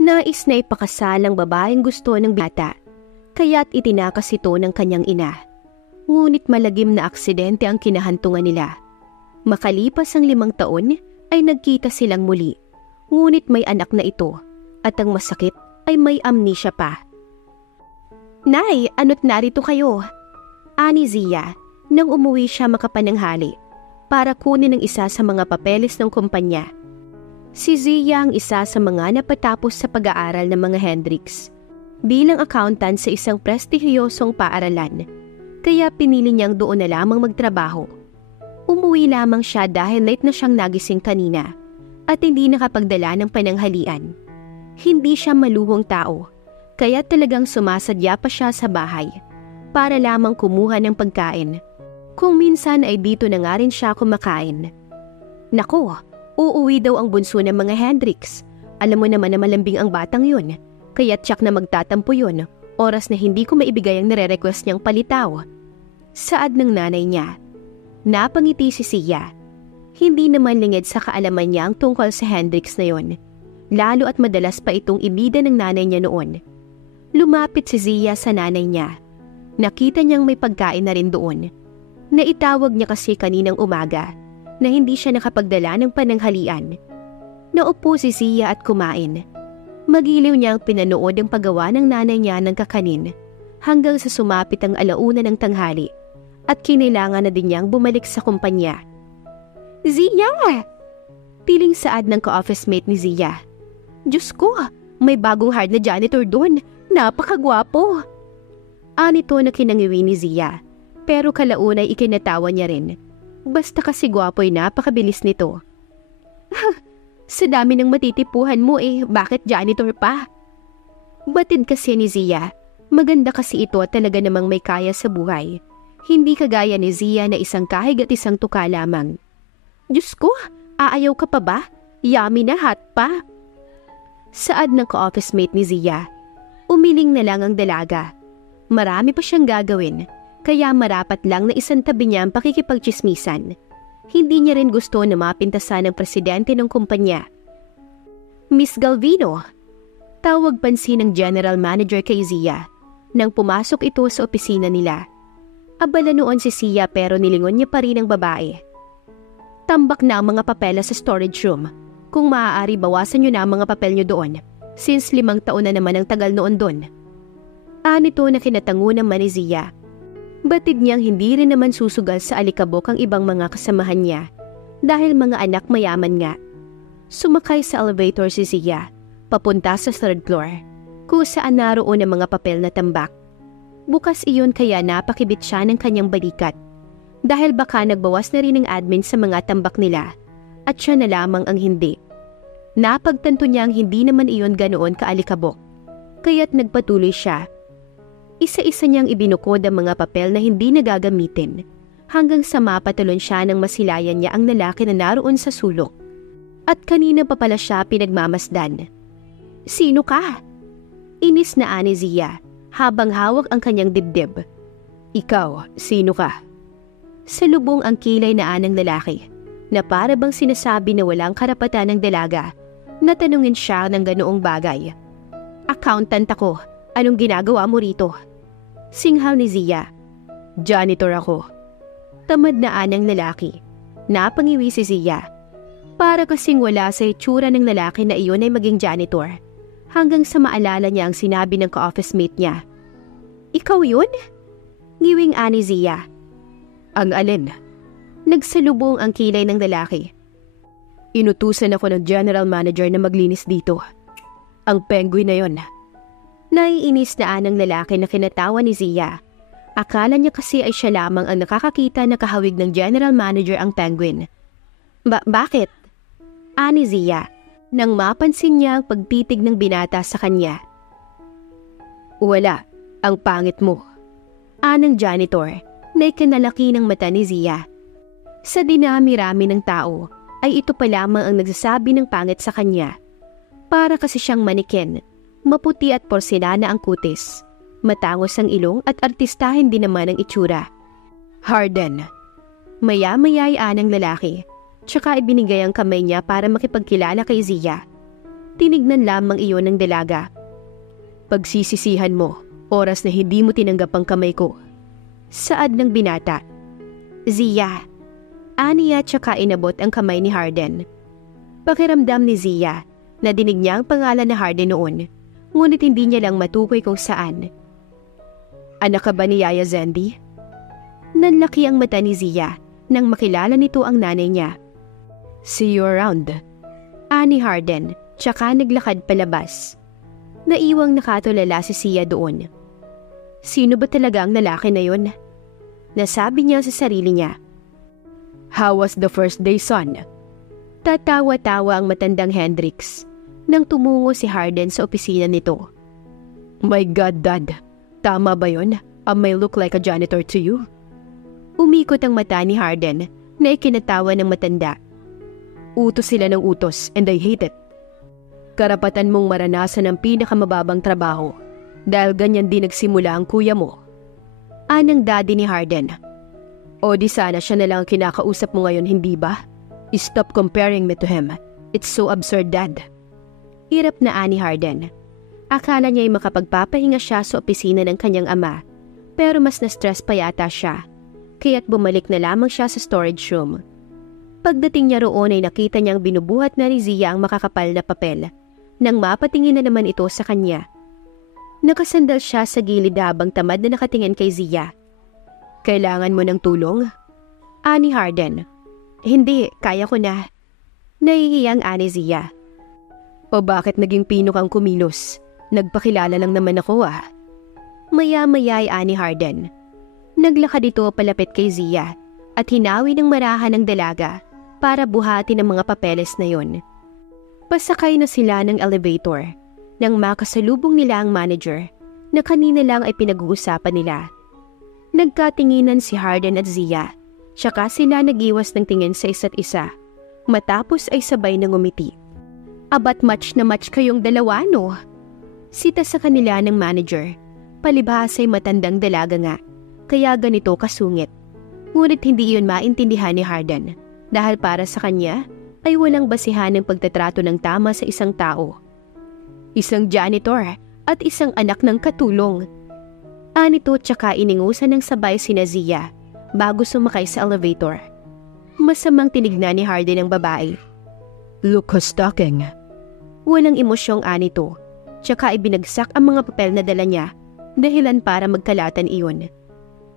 Nais na ipakasal ang babaeng gusto ng bata, kaya't itinakas ito ng kanyang ina. Ngunit malagim na aksidente ang kinahantungan nila. Makalipas ang 5 taon ay nagkita silang muli, ngunit may anak na ito at ang masakit ay may amnesia pa. "Nay, ano't narito kayo?" ani Zia nang umuwi siya makapananghali para kunin ang isa sa mga papeles ng kumpanya. Si Zia ang isa sa mga napatapos sa pag-aaral ng mga Hendricks bilang accountant sa isang prestihiyosong paaralan, kaya pinili niyang doon na lamang magtrabaho. Umuwi lamang siya dahil late na siyang nagising kanina at hindi nakapagdala ng pananghalian. Hindi siya maluhong tao, kaya talagang sumasadya pa siya sa bahay para lamang kumuha ng pagkain. Kung minsan ay dito na nga rin siya kumakain. Nako, uuwi daw ang bunso ng mga Hendricks. Alam mo naman na malambing ang batang yun, kaya tiyak na magtatampo yun, oras na hindi ko maibigay ang nare-request niyang palitaw. Saad ng nanay niya. Napangiti si Zia. Hindi naman lingid sa kaalaman niya ang tungkol sa Hendricks na yun, lalo at madalas pa itong ibida ng nanay niya noon. Lumapit si Zia sa nanay niya. Nakita niyang may pagkain na rin doon. Naitawag niya kasi kaninang umaga na hindi siya nakapagdala ng pananghalian. Naupo si Zia at kumain. Magiliw niyang pinanood ang paggawa ng nanay niya ng kakanin hanggang sa sumapit ang 1:00 ng tanghali at kinailangan na din niyang bumalik sa kumpanya. "Zia!" Piling saad ng ka-office mate ni Zia. "Diyos ko, may bagong hard na janitor doon. Napakagwapo!" Anito na kinangiwi ni Zia, pero kalaunay ikinatawa niya rin. Basta kasi gwapo'y napakabilis nito. "Sa dami ng matitipuhan mo bakit janitor pa?" Batid kasi ni Zia, maganda kasi ito at talaga namang may kaya sa buhay. Hindi kagaya ni Zia na isang kahig at isang tuka lamang. "Diyos ko, aayaw ka pa ba? Yummy na hot pa." Saad ng ka-office mate ni Zia. Umiling na lang ang dalaga. Marami pa siyang gagawin, kaya marapat lang na isantabi niya ang pakikipagtsismisan. Hindi niya rin gusto na mapintasan ng presidente ng kumpanya. "Miss Galvino," tawag pansin ng general manager kay Zia nang pumasok ito sa opisina nila. Abala noon si Zia pero nilingon niya pa rin ang babae. "Tambak na ang mga papel sa storage room. Kung maaari, bawasan niyo na ang mga papel niyo doon, since 5 taon na naman ang tagal noon doon." Anito na kinatango naman ni Zia. Batid niyang hindi rin naman susugal sa alikabok ang ibang mga kasamahan niya dahil mga anak mayaman nga. Sumakay sa elevator si Zia, papunta sa 3rd floor, kung saan naroon ang mga papel na tambak. Bukas iyon kaya napakibit siya ng kanyang balikat dahil baka nagbawas na rin ang admin sa mga tambak nila at siya na lamang ang hindi. Napagtanto niyang hindi naman iyon ganoon kaalikabok, kaya't nagpatuloy siya. Isa-isa niyang ibinukod ang mga papel na hindi nagagamitin hanggang sa mapatalon siya nang masilayan niya ang lalaki na naroon sa sulok. At kanina pa pala siya pinagmamasdan. "Sino ka?" Inis na ani Zia habang hawak ang kanyang dibdib. "Ikaw, sino ka?" Salubong ang kilay na anang lalaki na para bang sinasabi na walang karapatan ng dalaga na tanungin siya ng ganoong bagay. "Accountant ako. Anong ginagawa mo rito?" Singhaw ni Zia. "Janitor ako." Tamad na anang lalaki. Napangiwi si Zia. Para kasing wala sa itsura ng lalaki na iyon ay maging janitor. Hanggang sa maalala niya ang sinabi ng ka-office mate niya. "Ikaw yun?" Ngiwing ani Zia. "Ang alin?" Nagsalubong ang kilay ng lalaki. "Inutusan ako ng general manager na maglinis dito. Ang penguin na yon." Naiinis na anang lalaki na kinatawa ni Zia. Akala niya kasi ay siya lamang ang nakakakita na kahawig ng general manager ang penguin. Bakit?" Ani Zia, nang mapansin niya ang pagtitig ng binata sa kanya. "Wala, ang pangit mo." Anang janitor, na ikinalaki ng mata ni Zia. Sa dinami-rami ng tao, ay ito pa lamang ang nagsasabi ng pangit sa kanya. Para kasi siyang maniken, maputi at porselana ang kutis, matangos ang ilong at artistahin din naman ang itsura. "Harden." Maya-maya ay anang lalaki, tsaka ibinigay ang kamay niya para makipagkilala kay Zia. Tinignan lamang iyon ng dalaga. Pagsisisihan mo, oras na hindi mo tinanggap ang kamay ko. Saad ng binata. Zia. Aniya tsaka inabot ang kamay ni Harden. Pakiramdam ni Zia na dinig niya ang pangalan na Harden noon, ngunit hindi niya lang matukoy kung saan. Anak ka ba ni Yaya Zendi? Nanlaki ang mata ni Zia nang makilala nito ang nanay niya. See you around. Ani Harden, tsaka naglakad palabas. Naiwang nakatulala si Zia doon. Sino ba talaga ang lalaki na yun? Nasabi niya sa sarili niya. How was the first day, son? Tatawa-tawa ang matandang Hendrix nang tumungo si Harden sa opisina nito. My God, Dad. Tama ba yun? I may look like a janitor to you? Umikot ang mata ni Harden na ikinatawa ng matanda. Utos sila ng utos and I hate it. Karapatan mong maranasan ang pinakamababang trabaho dahil ganyan din nagsimula ang kuya mo. Anang daddy ni Harden. O di sana siya na lang ang kinakausap mo ngayon, hindi ba? Stop comparing me to him. It's so absurd, Dad. Hirap na ani Harden. Akala niya ay makapagpapahinga siya sa opisina ng kanyang ama, pero mas na-stress pa yata siya, kaya't bumalik na lamang siya sa storage room. Pagdating niya roon ay nakita niyang binubuhat na ni Zia ang makakapal na papel, nang mapatingin na naman ito sa kanya. Nakasandal siya sa gilid habang tamad na nakatingin kay Zia. Kailangan mo ng tulong? Ani Harden. Hindi, kaya ko na. Nahihiyang ani Zia. O bakit naging pino kang kumilos? Nagpakilala lang naman ako ah. Maya-maya ay ani Harden. Naglakad ito palapit kay Zia at hinawi ng marahan ng dalaga para buhatin ang mga papeles na yon. Pasakay na sila ng elevator nang makasalubong nila ang manager na kanina lang ay pinag-uusapan nila. Nagkatinginan si Harden at Zia, tsaka sila nagiwas ng tingin sa isa't isa. Matapos ay sabay na ngumiti. Abat match na match kayong dalawa, no? Sita sa kanila ng manager. Palibhas ay matandang dalaga nga, kaya ganito kasungit. Ngunit hindi iyon maintindihan ni Harden dahil para sa kanya ay walang basihan ng pagtatrato ng tama sa isang tao. Isang janitor at isang anak ng katulong. Anito tsaka iningusan ng sabay sina Zia bago sumakay sa elevator. Masamang tinignan ni Harden ang babae. Look who's talking. Walang emosyong anito, tsaka ibinagsak ang mga papel na dala niya, dahilan para magkalatan iyon.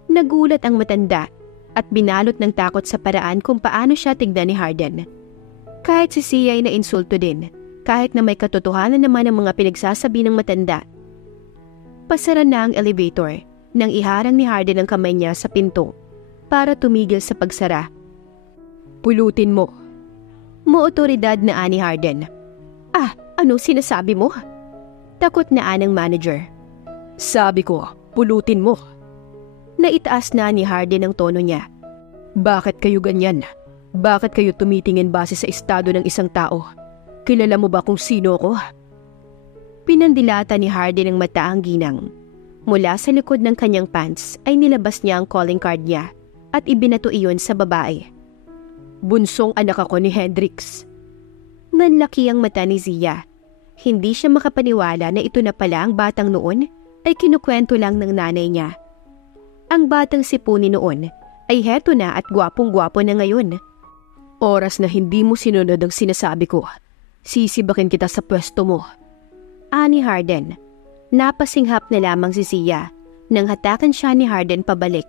Nagulat ang matanda at binalot ng takot sa paraan kung paano siya tignan ni Harden. Kahit si Zia ay nainsulto din, kahit na may katotohanan naman ang mga pinagsasabi ng matanda. Pasara na ang elevator nang iharang ni Harden ang kamay niya sa pinto para tumigil sa pagsara. Pulutin mo. Mootoridad na ani Harden. Ah, ano sinasabi mo? Takot na anang manager. Sabi ko, pulutin mo. Naitaas na ni Harden ang tono niya. Bakit kayo ganyan? Bakit kayo tumitingin base sa estado ng isang tao? Kilala mo ba kung sino ko? Pinandilata ni Harden ang mata ang ginang. Mula sa likod ng kanyang pants ay nilabas niya ang calling card niya at ibinato iyon sa babae. Bunsong anak ako ni Hendrix. Nanlaki ang mata ni Zia. Hindi siya makapaniwala na ito na pala ang batang noon ay kinukwento lang ng nanay niya. Ang batang sipuni noon ay heto na at gwapong-gwapo na ngayon. Oras na hindi mo sinunod ang sinasabi ko, sisibakin kita sa pwesto mo. Ani Harden. Napasinghap na lamang si Zia nang hatakan siya ni Harden pabalik.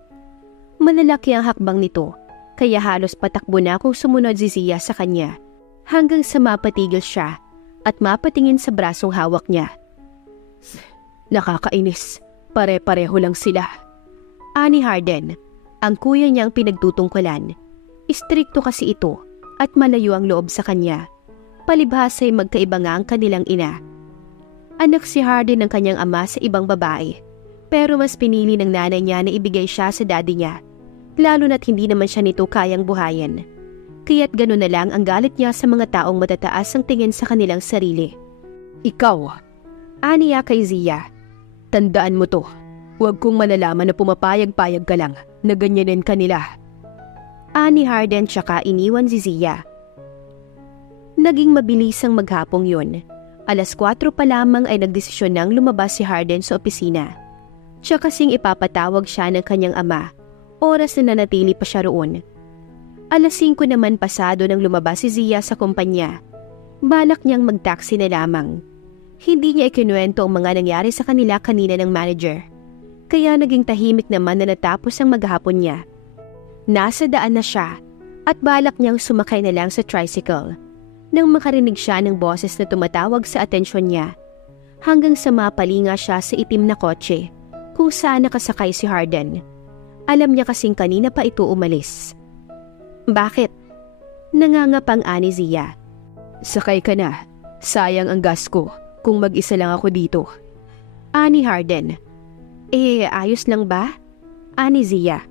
Malalaki ang hakbang nito, kaya halos patakbo na kung sumunod si Zia sa kanya, hanggang sa mapatigil siya at mapatingin sa brasong hawak niya. Nakakainis, pare-pareho lang sila. Ani Harden, ang kuya niyang pinagtutungkulan. Istrikto kasi ito at malayo ang loob sa kanya. Palibhas ay magkaiba nga ang kanilang ina. Anak si Harden ng kanyang ama sa ibang babae, pero mas pinili ng nanay niya na ibigay siya sa daddy niya, lalo na't hindi naman siya nito kayang buhayin. Kaya't gano'n na lang ang galit niya sa mga taong matataas ang tingin sa kanilang sarili. Ikaw, aniya kay Zia, tandaan mo to, huwag kong malalaman na pumapayag-payag ka lang na ganyanin kanila. Ani Harden tsaka iniwan si Zia. Naging mabilis ang maghapong yun. 4:00 pa lamang ay nagdesisyon nang lumabas si Harden sa opisina. Siya kasing ipapatawag siya ng kanyang ama, oras na nanatili pa siya roon. 5:00 naman pasado nang lumabas si Zia sa kumpanya. Balak niyang mag-taxi na lamang. Hindi niya ikinuwento ang mga nangyari sa kanila kanina ng manager. Kaya naging tahimik naman na natapos ang maghapon niya. Nasa daan na siya at balak niyang sumakay na lang sa tricycle nang makarinig siya ng boses na tumatawag sa atensyon niya. Hanggang sa mapalinga siya sa itim na kotse kung saan nakasakay si Harden. Alam niya kasing kanina pa ito umalis. Bakit? Nangangapang ani Zia. Sakay ka na. Sayang ang gas ko kung mag-isa lang ako dito. Ani Harden. Ayos lang ba? Ani Zia.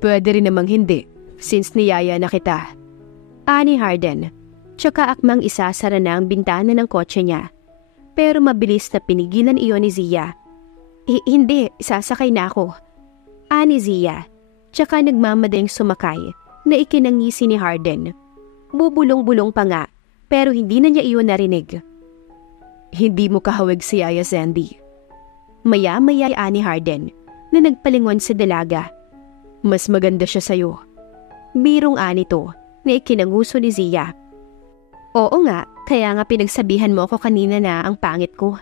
Pwede rin namang hindi since niyaya na kita. Ani Harden. Tsaka akmang isasara na ang bintana ng kotse niya. Pero mabilis na pinigilan iyon ni Zia. Hindi, sasakay na ako. Ani Zia. Tsaka nagmamadaling sumakay na ikinangisi ni Harden. Bubulong-bulong pa nga pero hindi na niya iyon narinig. Hindi mo kahawig si Yaya Sandy. Maya-maya ani Harden na nagpalingon sa dalaga. Mas maganda siya sa'yo. Birong ani to na ikinanguso ni Zia. Oo nga, kaya nga pinagsabihan mo ako kanina na ang pangit ko.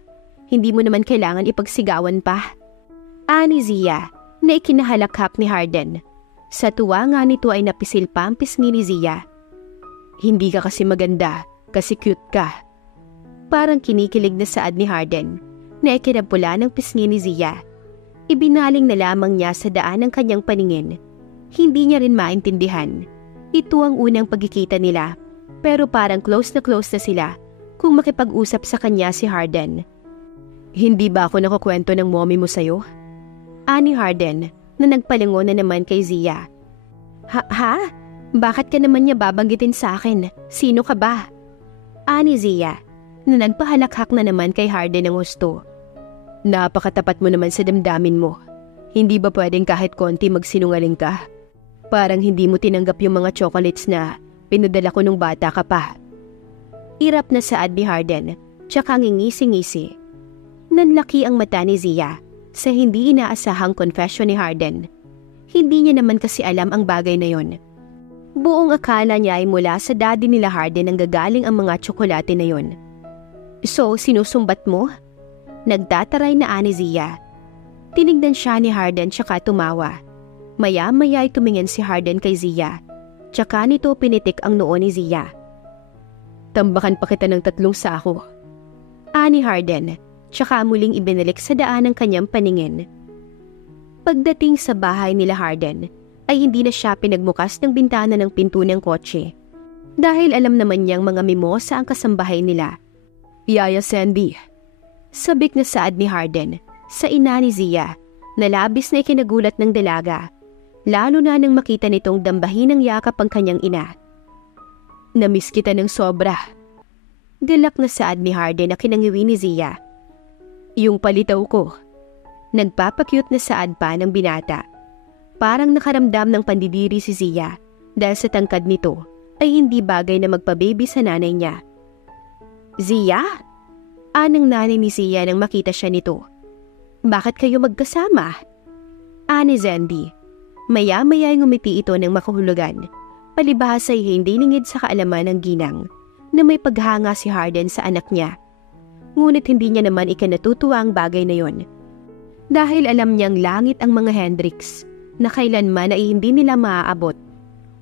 Hindi mo naman kailangan ipagsigawan pa. Ani Zia na ikinahalakhak ni Harden. Sa tuwa nga nito ay napisil pa ang pisngi ni Zia. Hindi ka kasi maganda, kasi cute ka. Parang kinikilig na saad ni Harden na ikinapula ng pisngi ni Zia. Ibinaling na lamang niya sa daan ng kanyang paningin. Hindi niya rin maintindihan. Ito ang unang pagkikita nila, pero parang close na sila kung makipag-usap sa kanya si Harden. Hindi ba ako nakukwento ng mommy mo sa'yo? Ani Harden na nagpalingon na naman kay Zia. Ha? Bakit ka naman niya babanggitin sa akin? Sino ka ba? Ani Zia na nagpahalakhak na naman kay Harden ng gusto. Napakatapat mo naman sa damdamin mo. Hindi ba pwedeng kahit konti magsinungaling ka? Parang hindi mo tinanggap yung mga chocolates na pinadala ko nung bata ka pa. Irap na saad ni Harden, tsaka ngingisi-ngisi. Nanlaki ang mata ni Zia sa hindi inaasahang confession ni Harden. Hindi niya naman kasi alam ang bagay na yon. Buong akala niya ay mula sa daddy nila Harden ang gagaling ang mga tsokolate na yon. So, sinusumbat mo? Nagtataray na ani Zia. Tinignan siya ni Harden tsaka tumawa. Maya-maya ay tumingin si Harden kay Zia. Tsaka nito pinitik ang noo ni Zia. Tambakan pa kita ng 3 sako. Ani Harden, tsaka muling ibinalik sa daan ang kanyang paningin. Pagdating sa bahay nila Harden, ay hindi na siya pinagmukas ng bintana ng pinto ng kotse. Dahil alam naman niyang mga mimosa ang kasambahay nila. Yaya Sandy. Sabik na saad ni Harden sa ina ni Zia na labis na ikinagulat ng dalaga. Lalo na nang makita nitong dambahin ng yakap ang kanyang ina. Namiss kita ng sobra. Galak na saad ni Harden na kinangiwi ni Zia. Yung palitaw ko. Nagpapakyut na saad pa ng binata. Parang nakaramdam ng pandidiri si Zia dahil sa tangkad nito ay hindi bagay na magpababy sa nanay niya. Zia? Anang nanay ni Zia nang makita siya nito. Bakit kayo magkasama? Ani Zandy. Maya-maya ay ngumiti ito ng makahulugan. Palibhas ay hindi lingid sa kaalaman ng ginang na may paghanga si Harden sa anak niya. Ngunit hindi niya naman ikinatutuwa ang bagay na yon. Dahil alam niyang langit ang mga Hendricks na kailanman ay hindi nila maaabot.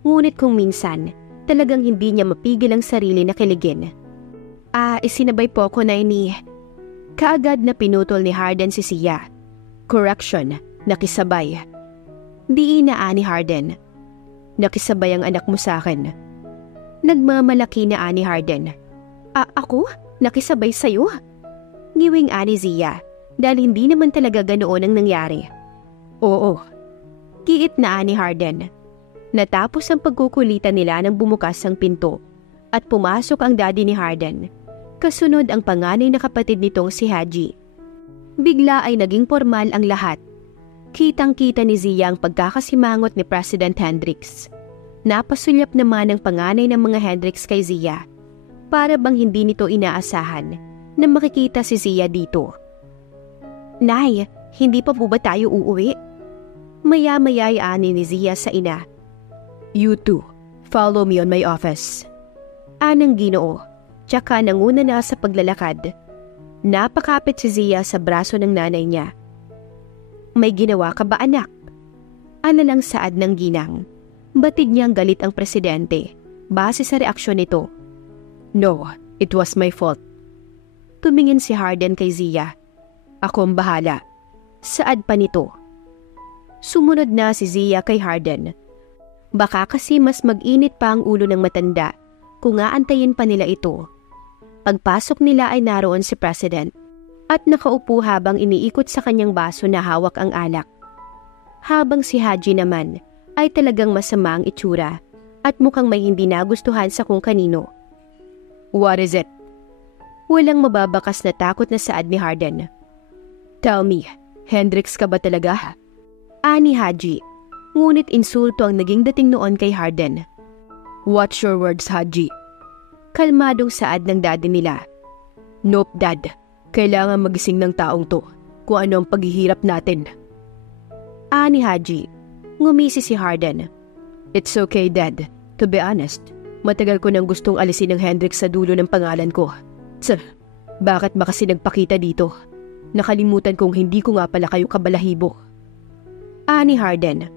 Ngunit kung minsan, talagang hindi niya mapigil ang sarili na kiligin. Isinabay po ko na ini. Kaagad na pinutol ni Harden si Zia. Correction, nakisabay. Di inaan ni Harden. Nakisabay ang anak mo sa akin. Nagmamalaki na ani Harden. Ako? Nakisabay sa'yo? Ngiwing ani Zia dahil hindi naman talaga ganoon ang nangyari. Oo. Kiit na ani Harden. Natapos ang pagkukulitan nila nang bumukas ang pinto at pumasok ang daddy ni Harden. Kasunod ang panganay na kapatid nitong si Haji. Bigla ay naging formal ang lahat. Kitang-kita ni Zia ang pagkakasimangot ni President Hendricks. Napasulyap naman ang panganay ng mga Hendricks kay Zia. Para bang hindi nito inaasahan na makikita si Zia dito. Nay, hindi pa po ba tayo uuwi? Maya-maya ay ani ni Zia sa ina. You two, follow me on my office. Anang Ginoo, tsaka nanguna na sa paglalakad. Napakapit si Zia sa braso ng nanay niya. May ginawa ka ba anak? Alalang saad ng ginang. Batid niyang galit ang presidente base sa reaksyon nito. No, it was my fault. Tumingin si Harden kay Zia. Ako ang bahala. Saad pa nito. Sumunod na si Zia kay Harden. Baka kasi mas mag-init pa ang ulo ng matanda kung aantayin pa nila ito. Pagpasok nila ay naroon si President at nakaupo habang iniikot sa kanyang baso na hawak ang alak. Habang si Haji naman ay talagang masama ang itsura at mukhang may hindi nagustuhan sa kung kanino. What is it? Walang mababakas na takot na saad ni Harden. Tell me, Hendrix ka ba talaga? Ani Haji, ngunit insulto ang naging dating noon kay Harden. Watch your words, Haji. Kalmadong saad ng daddy nila. Nope, Dad. Kailangan magising ng taong to kung ano ang paghihirap natin. Ani Haji, ngumisi si Harden. It's okay, Dad. To be honest, matagal ko nang gustong alisin ng Hendrix sa dulo ng pangalan ko. Bakit ba kasi nagpakita dito? Nakalimutan kong hindi ko nga pala kayo kabalahibo. Ani Harden,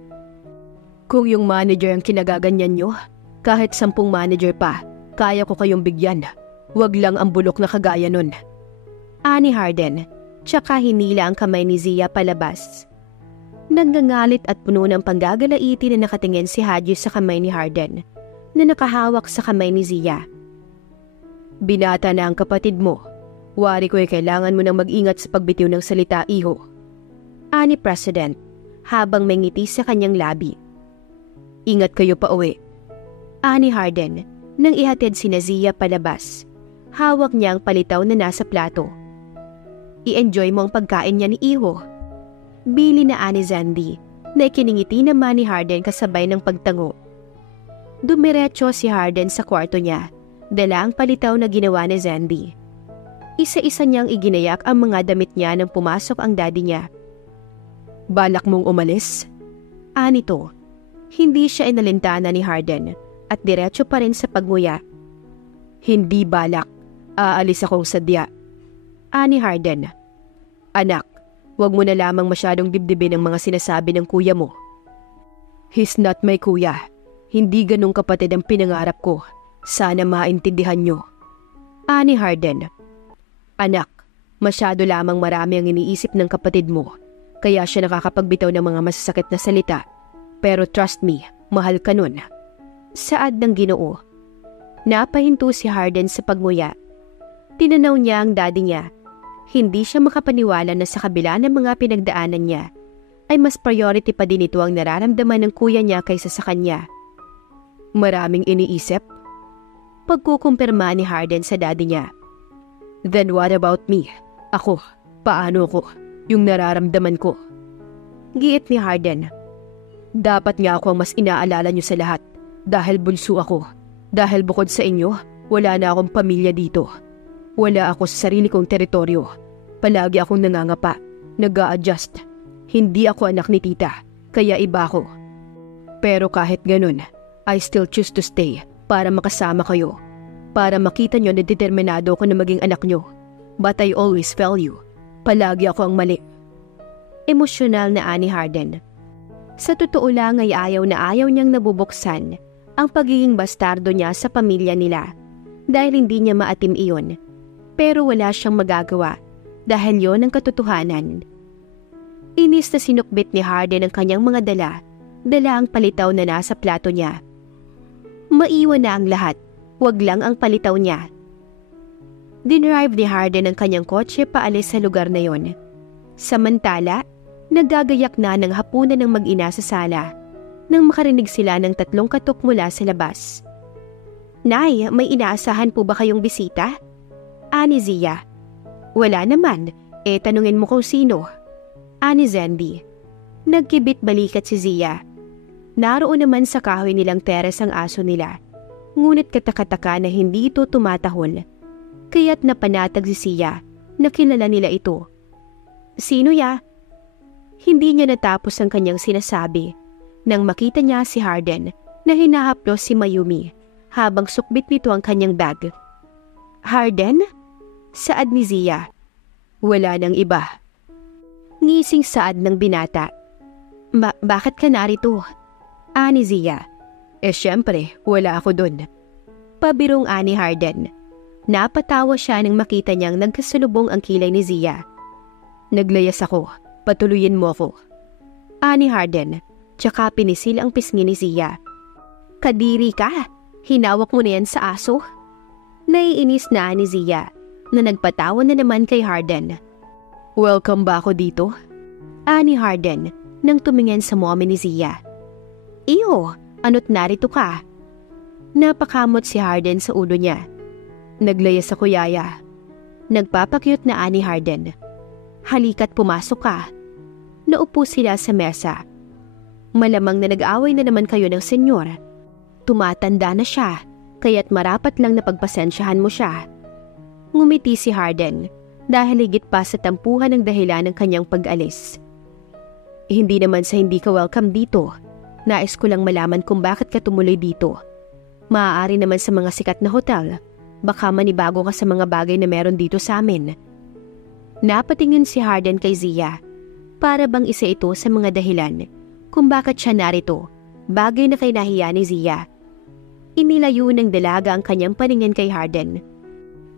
kung yung manager ang kinagaganyan nyo, kahit 10 manager pa, kaya ko kayong bigyan. Wag lang ang bulok na kagaya nun. Ani Harden, tsaka hinila ang kamay ni Zia palabas. Nagngangalit at puno ng panggagalaiti na nakatingin si Haji sa kamay ni Harden, na nakahawak sa kamay ni Zia. Binata na ang kapatid mo. Wari ko'y kailangan mo nang mag-ingat sa pagbitiw ng salita, iho. Ani President, habang may ngiti sa kanyang labi. Ingat kayo pa uwi. Ani Harden, nang ihatid si Zia palabas. Hawak niya ang palitaw na nasa plato. I-enjoy mo ang pagkain niya ni iho. Bili na ani Zandy, na ikiningiti naman ni Harden kasabay ng pagtango. Dumiretso si Harden sa kwarto niya, dala ang palitaw na ginawa ni Zandy. Isa-isa niyang iginayak ang mga damit niya nang pumasok ang daddy niya. Balak mong umalis? Anito, hindi siya inalintana ni Harden at diretso pa rin sa pagnguya. Hindi balak, aalis akong sadya. Ani Harden, anak, wag mo na lamang masyadong dibdibin ang mga sinasabi ng kuya mo. He's not my kuya. Hindi ganong kapatid ang pinangarap ko. Sana maintindihan nyo. Ani Harden, anak, masyado lamang marami ang iniisip ng kapatid mo. Kaya siya nakakapagbitaw ng mga masasakit na salita. Pero trust me, mahal ka nun. Saad ng Ginoo. Napahinto si Harden sa pagnguya. Tinanaw niya ang daddy niya. Hindi siya makapaniwala na sa kabila ng mga pinagdaanan niya, ay mas priority pa din ito ang nararamdaman ng kuya niya kaysa sa kanya. Maraming iniisip? Pagkukumpirma ni Harden sa daddy niya. Then what about me? Ako, paano ko? Yung nararamdaman ko. Giit ni Harden. Dapat nga ako ang mas inaalala niyo sa lahat dahil bunso ako. Dahil bukod sa inyo, wala na akong pamilya dito. Wala ako sa sarili kong teritoryo. Palagi akong nangangapa, nag-a-adjust. Hindi ako anak ni tita, kaya iba ako. Pero kahit ganun, I still choose to stay para makasama kayo. Para makita nyo na determinado ako na maging anak nyo. But I always fail you. Palagi ako ang mali. Emosyonal na ani Harden. Sa totoo lang ay ayaw na ayaw niyang nabubuksan ang pagiging bastardo niya sa pamilya nila dahil hindi niya maatim iyon. Pero wala siyang magagawa dahil yon ang katotohanan. Inis na sinukbit ni Harden ang kanyang mga dala ang palitaw na nasa plato niya. Maiwan na ang lahat, wag lang ang palitaw niya. Dinrive ni Harden ang kanyang kotse paalis sa lugar na yon. Samantala, nagagayak na ng hapunan ng mag-ina sa sala nang makarinig sila ng 3 katok mula sa labas. Nay, may inaasahan po ba kayong bisita? Ani Zia. Wala naman, tanungin mo kung sino. Ani Zandy. Nagkibit balikat si Zia. Naroon naman sa kahoy nilang teres ang aso nila. Ngunit katakataka na hindi ito tumatahol. Kaya't napanatag si Zia na kilala nila ito. Sino ya? Hindi niya natapos ang kanyang sinasabi nang makita niya si Harden na hinahaplos si Mayumi habang sukbit nito ang kanyang bag. Harden? Saad ni Zia. Wala nang iba. Ngising saad ng binata. Bakit ka narito? Ani Zia. Siyempre, wala ako dun. Pabirong ani Harden. Napatawa siya nang makita niyang nagkasalubong ang kilay ni Zia. Naglayas ako, patuluyin mo ako. Ani Harden, tsaka pinisil ang pisngi ni Zia. Kadiri ka, hinawak mo na yan sa aso. Naiinis na ni Zia na nagpatawa na naman kay Harden. Welcome ba ako dito? Ani Harden nang tumingin sa mommy ni Zia. Iyo, ano't narito ka? Napakamot si Harden sa ulo niya. Naglayas ako yaya. Nagpapakyut na ani Harden. Halika't pumasok ka. Naupo sila sa mesa. Malamang na nag-away na naman kayo ng senyor. Tumatanda na siya, kaya't marapat lang na pagpasensyahan mo siya. Ngumiti si Harden dahil higit pa sa tampuhan ng dahilan ng kanyang pag-alis. Hindi naman sa hindi ka welcome dito. Nais ko lang malaman kung bakit ka tumuloy dito. Maaari naman sa mga sikat na hotel. Baka manibago ka sa mga bagay na meron dito sa amin. Napatingin si Harden kay Zia. Para bang isa ito sa mga dahilan kung bakit siya narito. Bagay na kinahiya ni Zia. Inilayo ng dalaga ang kanyang paningin kay Harden.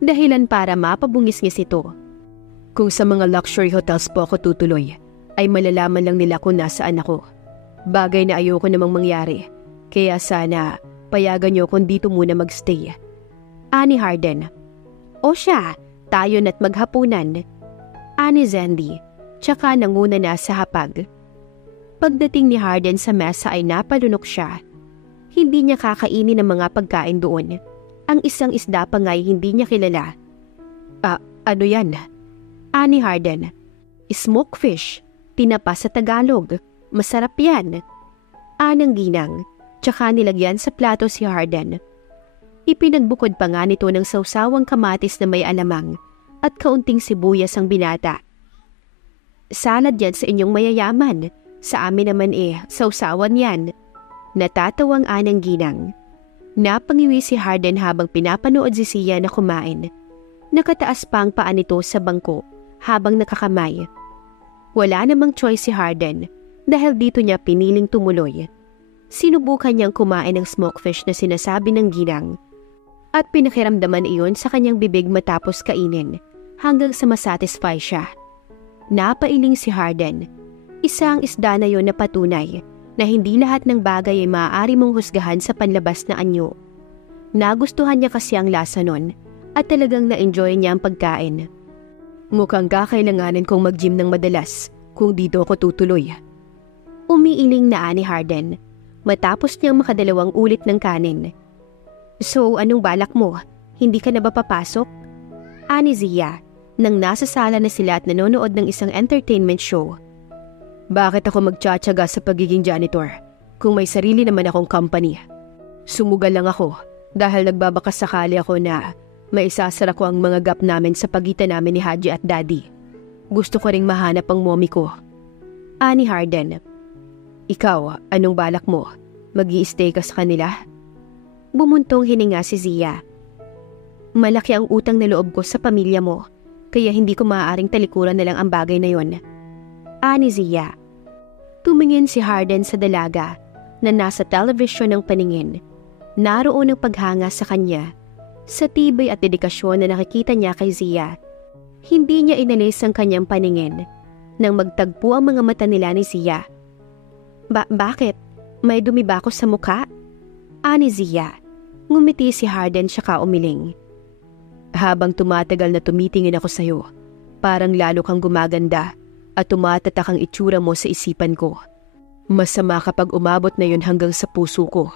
Dahilan para mapabungis-ngis ito. Kung sa mga luxury hotels po ako tutuloy, ay malalaman lang nila kung nasaan ako. Bagay na ayoko namang mangyari, kaya sana payagan niyo kung dito muna magstay. Ani Harden. O siya, tayo na't maghapunan. Ani Zandy, tsaka nanguna na sa hapag. Pagdating ni Harden sa mesa ay napalunok siya. Hindi niya kakainin ang mga pagkain doon. Ang isang isda pa nga'y hindi niya kilala. Ano yan? Ani Harden. Smoked fish, tinapa sa Tagalog. Masarap yan. Anang ginang, tsaka nilagyan sa plato si Harden. Ipinagbukod pa nga nito ng sausawang kamatis na may alamang at kaunting sibuyas ang binata. Salad yan sa inyong mayayaman. Sa amin naman sausawan yan. Natatawang anang ginang. Napangiwi si Harden habang pinapanood si Zia na kumain. Nakataas pa ang paa nito sa bangko habang nakakamay. Wala namang choice si Harden dahil dito niya piniling tumuloy. Sinubukan niyang kumain ng smokefish na sinasabi ng ginang at pinakiramdaman iyon sa kanyang bibig matapos kainin hanggang sa masatisfy siya. Napailing si Harden. Isang isda na yon na patunay na hindi lahat ng bagay ay maaari mong husgahan sa panlabas na anyo. Nagustuhan niya kasi ang lasa nun at talagang na-enjoy niya ang pagkain. Mukhang kakailanganin kong mag-gym ng madalas kung dito ako tutuloy. Umiiling na ani Harden matapos niyang makadalawang ulit ng kanin. So anong balak mo? Hindi ka na ba papasok? Ani Zia nang nasa sala na sila at nanonood ng isang entertainment show. Bakit ako magtsatsaga sa pagiging janitor kung may sarili naman akong company? Sumugal lang ako dahil nagbabakas sakali ako na maisasara ko ang mga gap namin sa pagitan namin ni Haji at Daddy. Gusto ko ring mahanap ang mommy ko. Ani Harden. Ikaw, anong balak mo? Mag-i-stay ka sa kanila? Bumuntong hininga si Zia. Malaki ang utang na loob ko sa pamilya mo, kaya hindi ko maaaring talikuran na lang ang bagay na yon. Ani Zia. Tumingin si Harden sa dalaga na nasa television ng paningin. Naroon ang paghanga sa kanya. Sa tibay at dedikasyon na nakikita niya kay Zia. Hindi niya inalis ang kanyang paningin nang magtagpo ang mga mata nila ni Zia. Bakit? May dumi ba ako sa mukha? Ani Zia. Ngumiti si Harden saka umiling. Habang tumatagal na tumitingin ako sa'yo, parang lalo kang gumaganda at tumatatak ang itsura mo sa isipan ko. Masama kapag umabot na yun hanggang sa puso ko.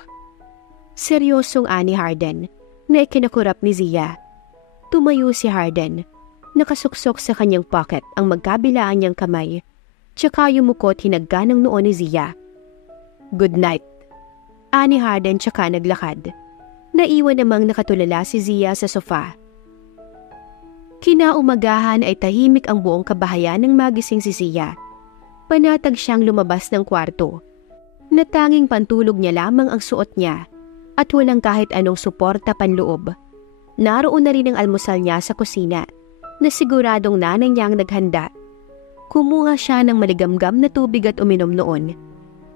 Seryosong ani Harden na ikinakurap ni Zia. Tumayo si Harden. Nakasuksok sa kanyang pocket ang magkabilaan niyang kamay. Tsaka yumukot hinagganang noo ni Zia. Good night. Ani Harden tsaka naglakad. Naiwan namang nakatulala si Zia sa sofa. Kinaumagahan ay tahimik ang buong kabahayan ng magising si Zia. Panatag siyang lumabas ng kwarto. Natanging pantulog niya lamang ang suot niya at walang kahit anong suporta panloob. Naroon na rin ang almusal niya sa kusina na siguradong nanay niyang naghanda. Kumuha siya ng maligamgam na tubig at uminom noon.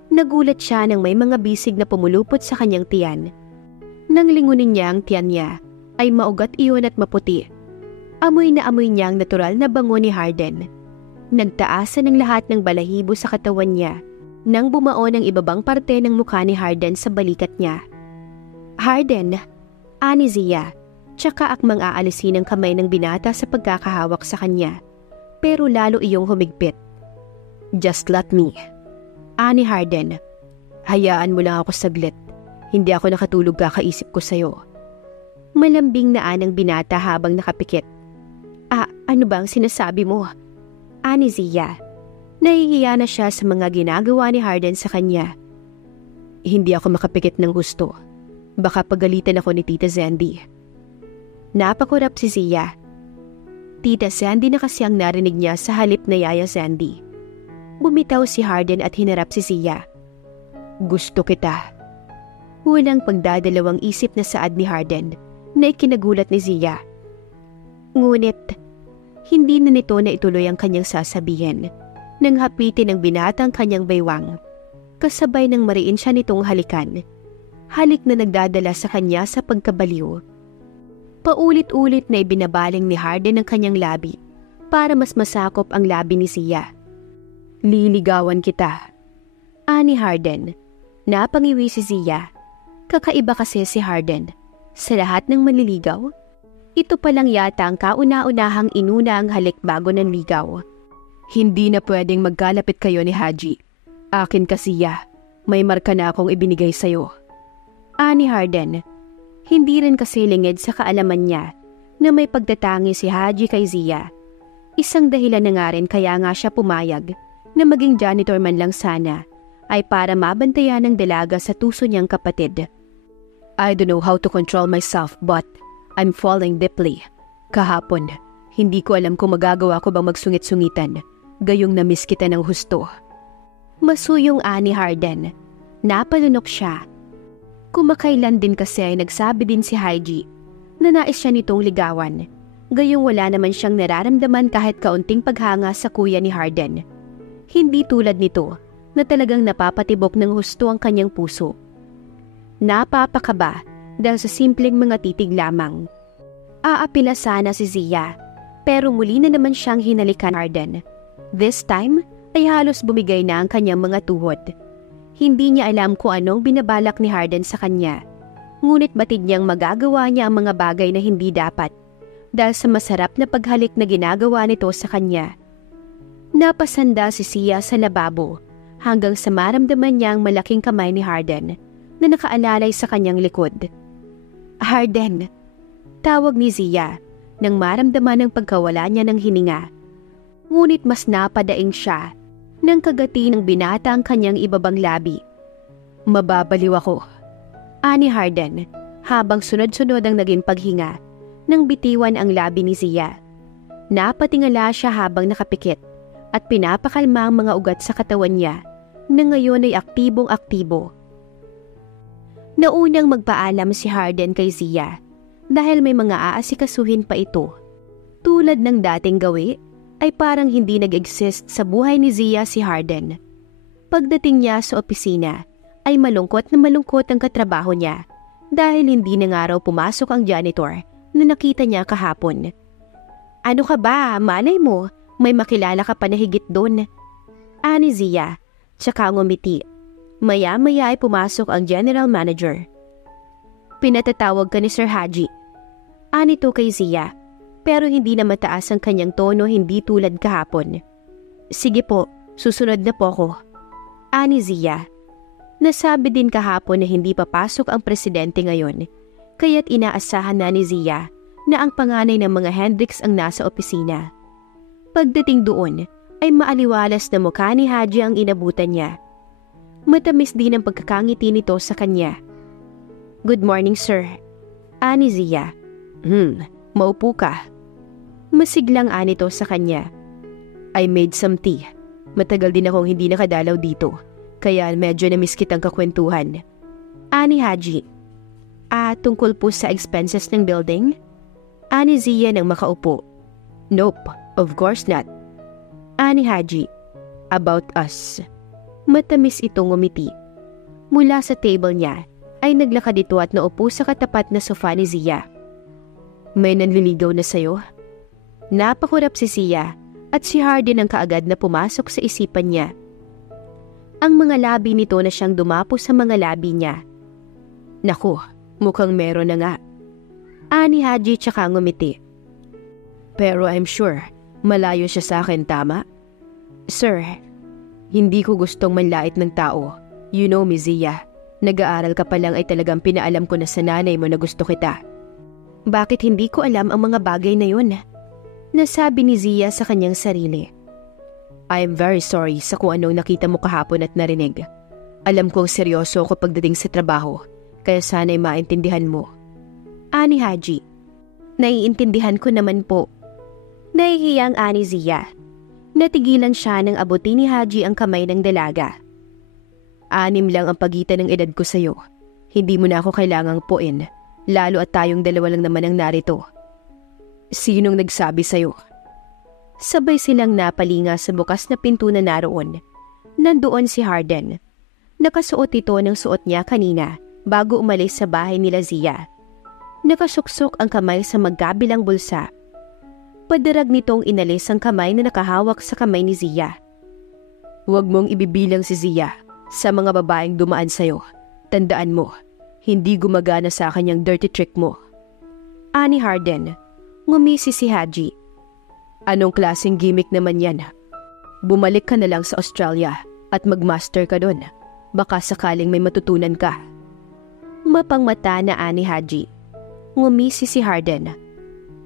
Nagulat siya nang may mga bisig na pumulupot sa kanyang tiyan. Nang lingunin niya ang tiyan niya, ay maugat iyon at maputi. Amoy na amoy niya ang natural na bango ni Harden. Nagtaasan ng lahat ng balahibo sa katawan niya nang bumaon ang ibabang parte ng mukha ni Harden sa balikat niya. Harden, ani Zia, tsaka akmang aalisin ang kamay ng binata sa pagkakahawak sa kanya. Pero lalo iyong humigpit. Just let me. Ani Harden, hayaan mo lang ako saglit. Hindi ako nakatulog kakaisip ko sa'yo. Malambing na anang binata habang nakapikit. Ano ba ang sinasabi mo? Ani Zia. Nahihiya na siya sa mga ginagawa ni Harden sa kanya. Hindi ako makapikit ng gusto. Baka pagalitan ako ni Tita Zandy. Napakurap si Zia. Tita Zandy na kasi ang narinig niya sa halip na Yaya Zandy. Bumitaw si Harden at hinarap si Zia. Gusto kita. Walang pagdadalawang isip na saad ni Harden na ikinagulat ni Zia. Ngunit, hindi na nito na ituloy ang kanyang sasabihin nang hapitin ng binata ang kanyang baywang. Kasabay ng mariin siya nitong halikan. Halik na nagdadala sa kanya sa pagkabaliw. Paulit-ulit na ibinabaling ni Harden ang kanyang labi para mas masakop ang labi ni Zia. Liligawan kita. Ani Harden. Napangiwi si Zia. Kakaiba kasi si Harden. Sa lahat ng manliligaw, ito pa lang yata ang kauna-unahang inuna ang halik bago ng ligaw. Hindi na pwedeng magkalapit kayo ni Haji. Akin ka Zia. May marka na akong ibinigay sa'yo. Ani Harden. Hindi rin kasi lingid sa kaalaman niya na may pagtatangi si Haji kay Zia. Isang dahilan na nga rin kaya nga siya pumayag na maging janitor man lang sana ay para mabantayan ng dalaga sa tuso niyang kapatid. I don't know how to control myself but I'm falling deeply. Kahapon, hindi ko alam kung magagawa ko bang magsungit-sungitan. Gayong na-miss kita ng husto. Masuyong ani Harden. Napalunok siya. Kumakailan din kasi ay nagsabi din si Haji na nais siya nitong ligawan. Gayong wala naman siyang nararamdaman kahit kaunting paghanga sa kuya ni Harden. Hindi tulad nito na talagang napapatibok ng husto ang kanyang puso. Napapakaba dahil sa simpleng mga titig lamang. Aapila sana si Zia pero muli na naman siyang hinalikan Harden. This time ay halos bumigay na ang kanyang mga tuhod. Hindi niya alam kung anong binabalak ni Harden sa kanya. Ngunit batid niyang magagawa niya ang mga bagay na hindi dapat dahil sa masarap na paghalik na ginagawa nito sa kanya. Napasanda si Zia sa lababo hanggang sa maramdaman niya ang malaking kamay ni Harden na nakaalalay sa kanyang likod. Harden, tawag ni Zia nang maramdaman ang pagkawala niya ng hininga. Ngunit mas napadaing siya nang kagati ng binata ang kanyang ibabang labi. Mababaliw ako. Ani Harden habang sunod-sunod ang naging paghinga nang bitiwan ang labi ni Zia. Napatingala siya habang nakapikit at pinapakalma ang mga ugat sa katawan niya na ngayon ay aktibong-aktibo. Naunang magpaalam si Harden kay Zia dahil may mga aasikasuhin pa ito. Tulad ng dating gawi ay parang hindi nag-exist sa buhay ni Zia si Harden. Pagdating niya sa opisina ay malungkot ang katrabaho niya dahil hindi na nga raw pumasok ang janitor na nakita niya kahapon. Ano ka ba? Malay mo, may makilala ka pa na higit doon. Ani Zia, tsaka ngumiti. Maya-maya ay pumasok ang general manager. Pinatatawag ka ni Sir Haji. Ani to kay Zia, pero hindi na mataas ang kanyang tono hindi tulad kahapon. Sige po, susunod na po ko. Ani Zia. Nasabi din kahapon na hindi papasok ang presidente ngayon, kaya't inaasahan na ni Zia na ang panganay ng mga Hendricks ang nasa opisina. Pagdating doon, ay maaliwalas na mukha ni Haji ang inabutan niya. Matamis din ang pagkakangiti nito sa kanya. Good morning, sir. Ani Zia. Maupo ka. Masiglang anito sa kanya. I made some tea. Matagal din akong hindi nakadalaw dito, kaya medyo na-miss kitang kakwentuhan. Ani Haji. Tungkol po sa expenses ng building? Ani Zia nang makaupo. Nope, of course not. Ani Haji. About us. Matamis itong ngumiti. Mula sa table niya, ay naglakad ito at naupo sa katapat na sofa ni Zia. May nanliligaw na sayo? Napakurap si Zia at si Harden ang kaagad na pumasok sa isipan niya. Ang mga labi nito na siyang dumapo sa mga labi niya. Naku, mukhang meron na nga. Ani Haji tsaka ngumiti. Pero I'm sure, malayo siya sa akin, tama? Sir, hindi ko gustong manlait ng tao. You know me, Zia. Nag-aaral ka pa lang ay talagang pinaalam ko na sa nanay mo na gusto kita. Bakit hindi ko alam ang mga bagay na yun? Nasabi ni Zia sa kanyang sarili. I'm very sorry sa kung anong nakita mo kahapon at narinig. Alam kong seryoso ako pagdating sa trabaho, kaya sana'y maintindihan mo. Ani Haji. Naiintindihan ko naman po. Nahihiyang ani Zia. Natigilan siya nang abutin ni Haji ang kamay ng dalaga. 6 lang ang pagitan ng edad ko sa'yo. Hindi mo na ako kailangang puin, lalo at tayong dalawa lang naman ang narito. Sinong nagsabi sa'yo? Sabay silang napalinga sa bukas na pinto na naroon. Nandoon si Harden. Nakasuot ito ng suot niya kanina bago umalis sa bahay nila Zia. Nakasuksok ang kamay sa magkabilang bulsa. Padarag nitong inalis ang kamay na nakahawak sa kamay ni Zia. Huwag mong ibibilang si Zia sa mga babaeng dumaan sa'yo. Tandaan mo, hindi gumagana sa akin yung dirty trick mo. Ani Harden. Ngumisi si Haji. Anong klaseng gimmick naman yan? Bumalik ka na lang sa Australia at magmaster ka doon. Baka sakaling may matutunan ka. Mapangmata na ani Haji. Ngumisi si Harden.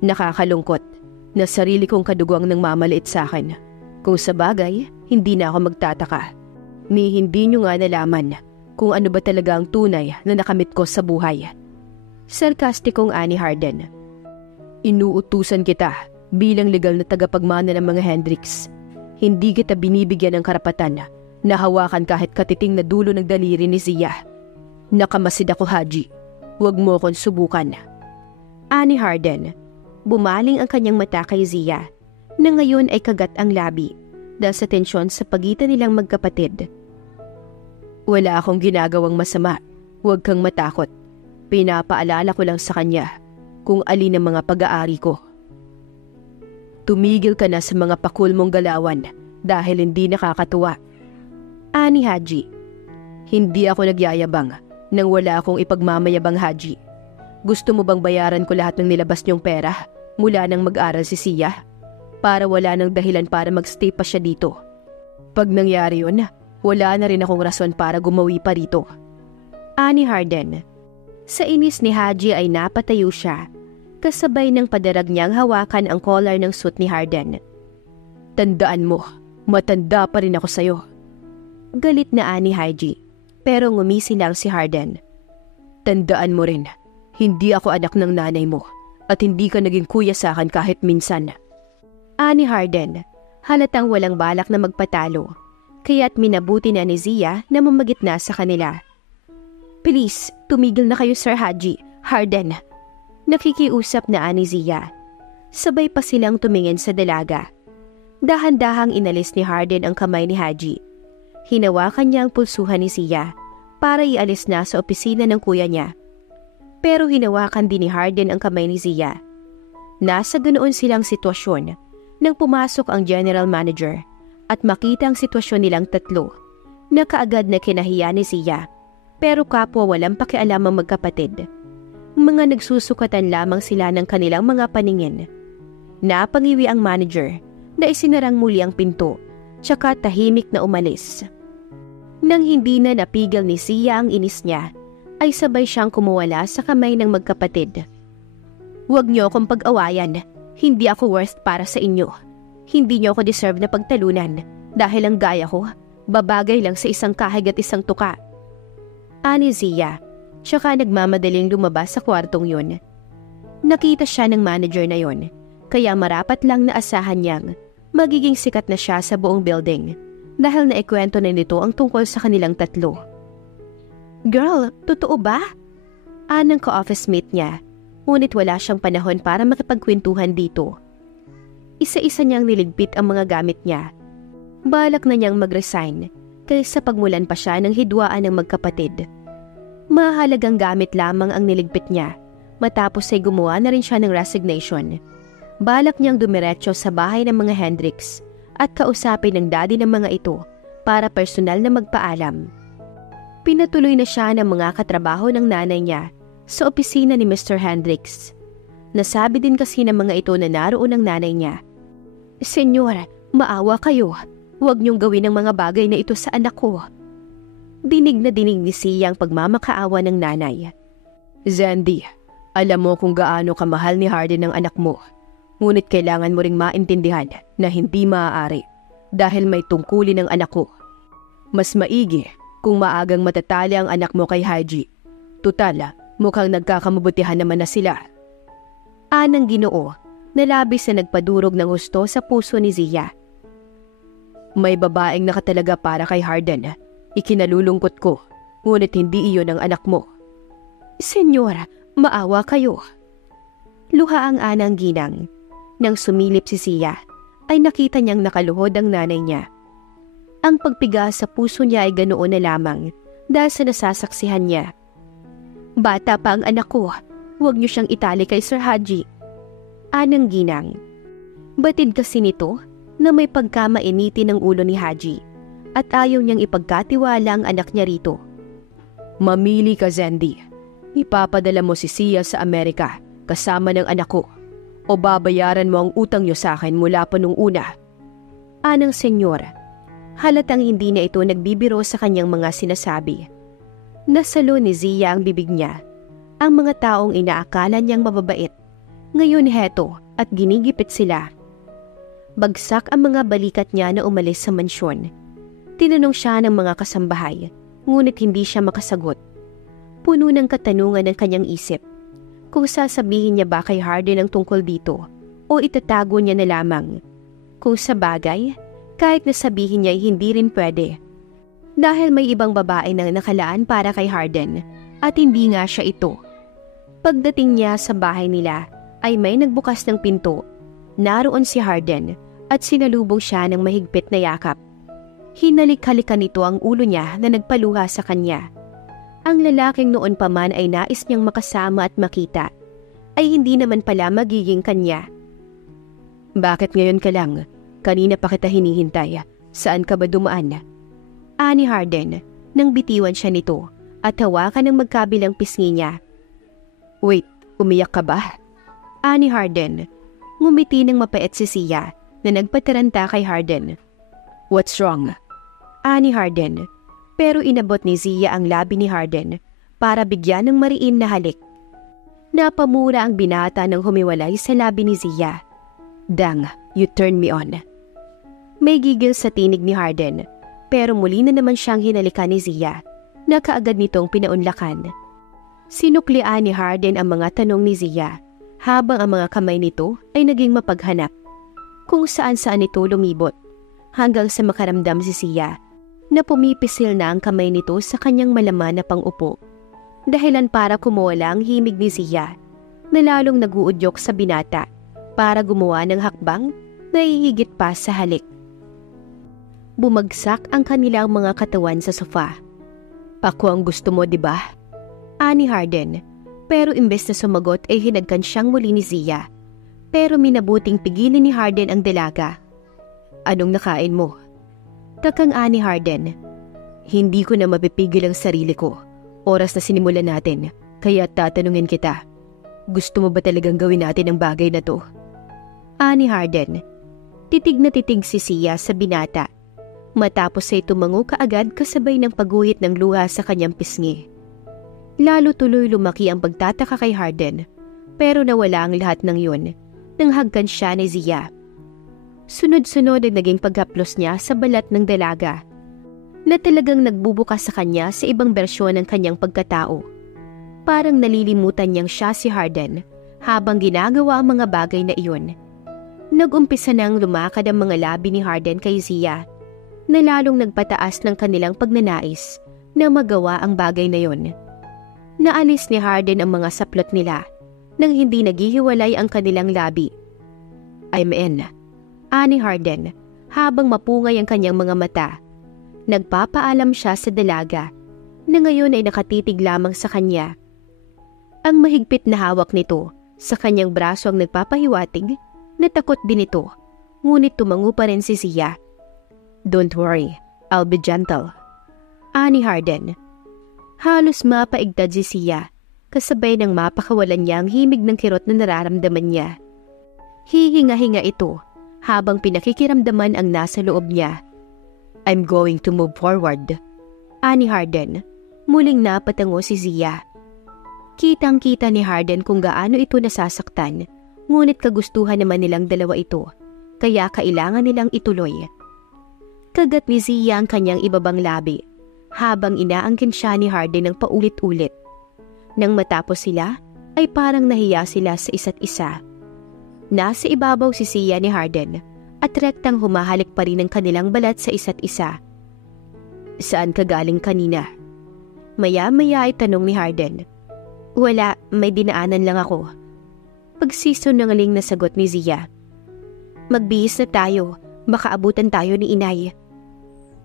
Nakakalungkot na sarili kong kadugo ang nangmamaliit sa akin. Kung sa bagay, hindi na ako magtataka. Ni hindi nyo nga nalaman kung ano ba talaga ang tunay na nakamit ko sa buhay. Sarkastikong ani Harden. Inuutusan kita bilang legal na tagapagmana ng mga Hendricks. Hindi kita binibigyan ng karapatan na hawakan kahit katiting na dulo ng daliri ni Zia. Nakamasid ako, Haji. Huwag mo akong subukan. Ani Harden. Bumaling ang kanyang mata kay Zia na ngayon ay kagat ang labi dahil sa tensyon sa pagitan nilang magkapatid. Wala akong ginagawang masama. Huwag kang matakot. Pinapaalala ko lang sa kanya kung alin ang mga pag-aari ko. Tumigil ka na sa mga pakul mong galawan dahil hindi nakakatuwa. Ani Haji. Hindi ako nagyayabang nang wala akong ipagmamayabang, Haji. Gusto mo bang bayaran ko lahat ng nilabas niyong pera mula nang mag-aral si Zia? Para wala nang dahilan para magstay pa siya dito. Pag nangyari yun, wala na rin akong rason para gumawi pa rito. Ani Harden. Sa inis ni Haji ay napatayo siya, kasabay ng padarag niyang hawakan ang collar ng suit ni Harden. Tandaan mo, matanda pa rin ako sa'yo. Galit na ani Haji, pero ngumisi lang si Harden. Tandaan mo rin, hindi ako anak ng nanay mo at hindi ka naging kuya sa akin kahit minsan. Ani Harden, halatang walang balak na magpatalo, kaya't minabuti na ni Zia na mamagitna sa kanila. Please, tumigil na kayo, Sir Haji. Harden. Nakikiusap na ani Zia. Sabay pa silang tumingin sa dalaga. Dahan-dahang inalis ni Harden ang kamay ni Haji. Hinawakan niya ang pulsuhan ni Zia para ialis na sa opisina ng kuya niya. Pero hinawakan din ni Harden ang kamay ni Zia. Nasa ganoon silang sitwasyon nang pumasok ang general manager at makita ang sitwasyon nilang tatlo na kaagad na kinahiya ni Zia. Pero kapwa walang pakialam ang magkapatid. Mga nagsusukatan lamang sila ng kanilang mga paningin. Napangiwi ang manager na isinarang muli ang pinto, tsaka tahimik na umalis. Nang hindi na napigil ni Zia ang inis niya, ay sabay siyang kumuwala sa kamay ng magkapatid. Huwag niyo akong pag-awayan. Hindi ako worth para sa inyo. Hindi niyo ako deserve na pagtalunan dahil ang gaya ko, babagay lang sa isang kahig at isang tuka. Ani Zia, Tsaka nagmamadaling lumabas sa kwartong yun. Nakita siya ng manager na yon, kaya marapat lang na asahan niyang magiging sikat na siya sa buong building dahil naikwento na nito ang tungkol sa kanilang tatlo. "Girl, totoo ba?" Anang ka-office mate niya, ngunit wala siyang panahon para makipagkwentuhan dito. Isa-isa niyang niligpit ang mga gamit niya. Balak na niyang mag-resign kaysa pagmulan pa siya ng hidwaan ng magkapatid. Mahalagang gamit lamang ang niligpit niya, matapos ay gumawa na rin siya ng resignation. Balak niyang dumiretso sa bahay ng mga Hendricks at kausapin ng daddy ng mga ito para personal na magpaalam. Pinatuloy na siya ng mga katrabaho ng nanay niya sa opisina ni Mr. Hendricks. Nasabi din kasi ng mga ito na naroon ang nanay niya. "Senyor, maawa kayo. Huwag niyong gawin ang mga bagay na ito sa anak ko." Dinig na dinig ni Sia ang pagmamakaawa ng nanay. "Zandy, alam mo kung gaano kamahal ni Harden ang anak mo. Ngunit kailangan mo ring maintindihan na hindi maaari dahil may tungkulin ang anak ko. Mas maigi kung maagang matatali ang anak mo kay Haji. Tutal, mukhang nagkakamabutihan naman na sila." Anang Ginoo, na labis na nagpadurog ng husto sa puso ni Zia. "May babaeng nakatalaga para kay Harden. Ikinalulungkot ko, ngunit hindi iyon ang anak mo." "Senyor, maawa kayo." Luha ang Anang ginang. Nang sumilip si Sia, ay nakita niyang nakaluhod ang nanay niya. Ang pagpiga sa puso niya ay ganoon na lamang dahil sa nasasaksihan niya. "Bata pa ang anak ko, huwag niyo siyang itali kay Sir Haji." Anang ginang. Batid kasi nito na may pagkamainiti ng ulo ni Haji at ayaw niyang ipagkatiwala ang anak niya rito. "Mamili ka, Zandy. Ipapadala mo si Sia sa Amerika kasama ng anak ko o babayaran mo ang utang niyo sa akin mula pa nung una." Anang senyor, halatang hindi na ito nagbibiro sa kanyang mga sinasabi. Nasalo ni Zia ang bibig niya. Ang mga taong inaakala niyang mababait, ngayon heto at ginigipit sila. Bagsak ang mga balikat niya na umalis sa mansyon. Tinanong siya ng mga kasambahay, ngunit hindi siya makasagot. Puno ng katanungan ng kanyang isip. Kung sasabihin niya ba kay Harden ang tungkol dito o itatago niya na lamang. Kung sa bagay, kahit nasabihin niya ay hindi rin pwede. Dahil may ibang babae na nakalaan para kay Harden at hindi nga siya ito. Pagdating niya sa bahay nila ay may nagbukas ng pinto. Naroon si Harden at sinalubong siya ng mahigpit na yakap. Hinalik-halikan nito ang ulo niya na nagpaluha sa kanya. Ang lalaking noon pa man ay nais niyang makasama at makita, ay hindi naman pala magiging kanya. "Bakit ngayon ka lang? Kanina pa kita hinihintay. Saan ka ba dumaan?" Ani Harden, nang bitiwan siya nito at hawakan ng magkabilang pisngi niya. "Wait, umiyak ka ba?" Ani Harden. Ngumiti ng mapait si Sia na nagpataranta kay Harden. "What's wrong?" Ani Harden. Pero inabot ni Zia ang labi ni Harden para bigyan ng mariin na halik. Napamura ang binata nang humiwalay sa labi ni Zia. "Dang, you turn me on." May gigil sa tinig ni Harden, pero muli na naman siyang hinalikan ni Zia na kaagad nitong pinaunlakan. Sinuklian ni Harden ang mga tanong ni Zia habang ang mga kamay nito ay naging mapaghanap. Kung saan-saan ito lumibot hanggang sa makaramdam si Zia na pumipisil na ang kamay nito sa kanyang malaman na pang-upo. Dahilan para kumuwala ang himig ni Zia na lalong naguudyok sa binata para gumawa ng hakbang na ihigit pa sa halik. Bumagsak ang kanilang mga katawan sa sofa. "Ako ang gusto mo, di ba?" Ani Harden, pero imbes na sumagot ay hinagkan siyang muli ni Zia. Pero minabuting pigilin ni Harden ang dalaga. "Anong nakain mo?" Takang ani Harden. "Hindi ko na mapipigil ang sarili ko. Oras na sinimulan natin, kaya tatanungin kita. Gusto mo ba talagang gawin natin ang bagay na to?" Ani Harden. Titig na titig si Sia sa binata. Matapos ay tumango kaagad kasabay ng pagguhit ng luha sa kanyang pisngi. Lalo tuloy lumaki ang pagtataka kay Harden, pero nawala ang lahat ng yun nang hagkan siya ni Zia. Sunod-sunod ang naging paghaplos niya sa balat ng dalaga na talagang nagbubukas sa kanya sa ibang bersyon ng kanyang pagkatao. Parang nalilimutan niyang siya si Harden habang ginagawa ang mga bagay na iyon. Nag-umpisa nang lumakad ang mga labi ni Harden kay Zia na lalong nagpataas ng kanilang pagnanais na magawa ang bagay na iyon. Naalis ni Harden ang mga saplot nila nang hindi naghihiwalay ang kanilang labi. "I'm in," ani Harden habang mapungay ang kanyang mga mata. Nagpapaalam siya sa dalaga na ngayon ay nakatitig lamang sa kanya. Ang mahigpit na hawak nito sa kanyang braso ang nagpapahiwatig na takot din ito, ngunit tumango pa rin si Zia. "Don't worry, I'll be gentle," ani Harden. Halos mapaigtad si Zia, kasabay ng mapakawalan niya ang himig ng kirot na nararamdaman niya. Hihinga-hinga ito habang pinakikiramdaman ang nasa loob niya. "I'm going to move forward," ani Harden. Muling napatango si Zia. Kitang-kita ni Harden kung gaano ito nasasaktan, ngunit kagustuhan naman nilang dalawa ito, kaya kailangan nilang ituloy. Kagat ni Zia ang kanyang ibabang labi, habang inaangkin siya ni Harden ng paulit-ulit. Nang matapos sila, ay parang nahiya sila sa isa't isa. Nasa ibabaw si Zia ni Harden, at rektang humahalik pa rin ang kanilang balat sa isa't isa. "Saan ka galing kanina?" Maya-maya ay tanong ni Harden. "Wala, may dinaanan lang ako." Pagsisunungaling na sagot ni Zia. "Magbihis na tayo, baka abutan tayo ni inay."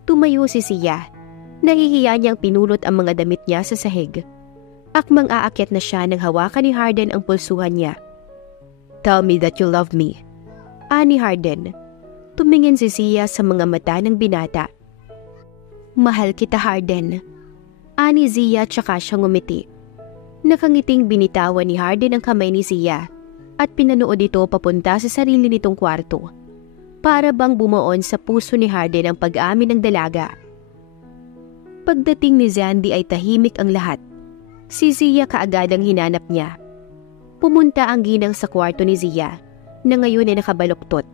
Tumayo si Zia. Nahihiya niyang pinulot ang mga damit niya sa sahig. Akmang aakyat na siya nang hawakan ni Harden ang pulsuhan niya. "Tell me that you love me," ani Harden. Tumingin si Zia sa mga mata ng binata. "Mahal kita, Harden," ani Zia tsaka siya ngumiti. Nakangiting binitawan ni Harden ang kamay ni Zia at pinanood ito papunta sa sarili nitong kwarto. Para bang bumuon sa puso ni Harden ang pag-amin ng dalaga. Pagdating ni Zandy ay tahimik ang lahat. Si Zia kaagad ang hinanap niya. Pumunta ang ginang sa kwarto ni Zia na ngayon ay nakabaluktot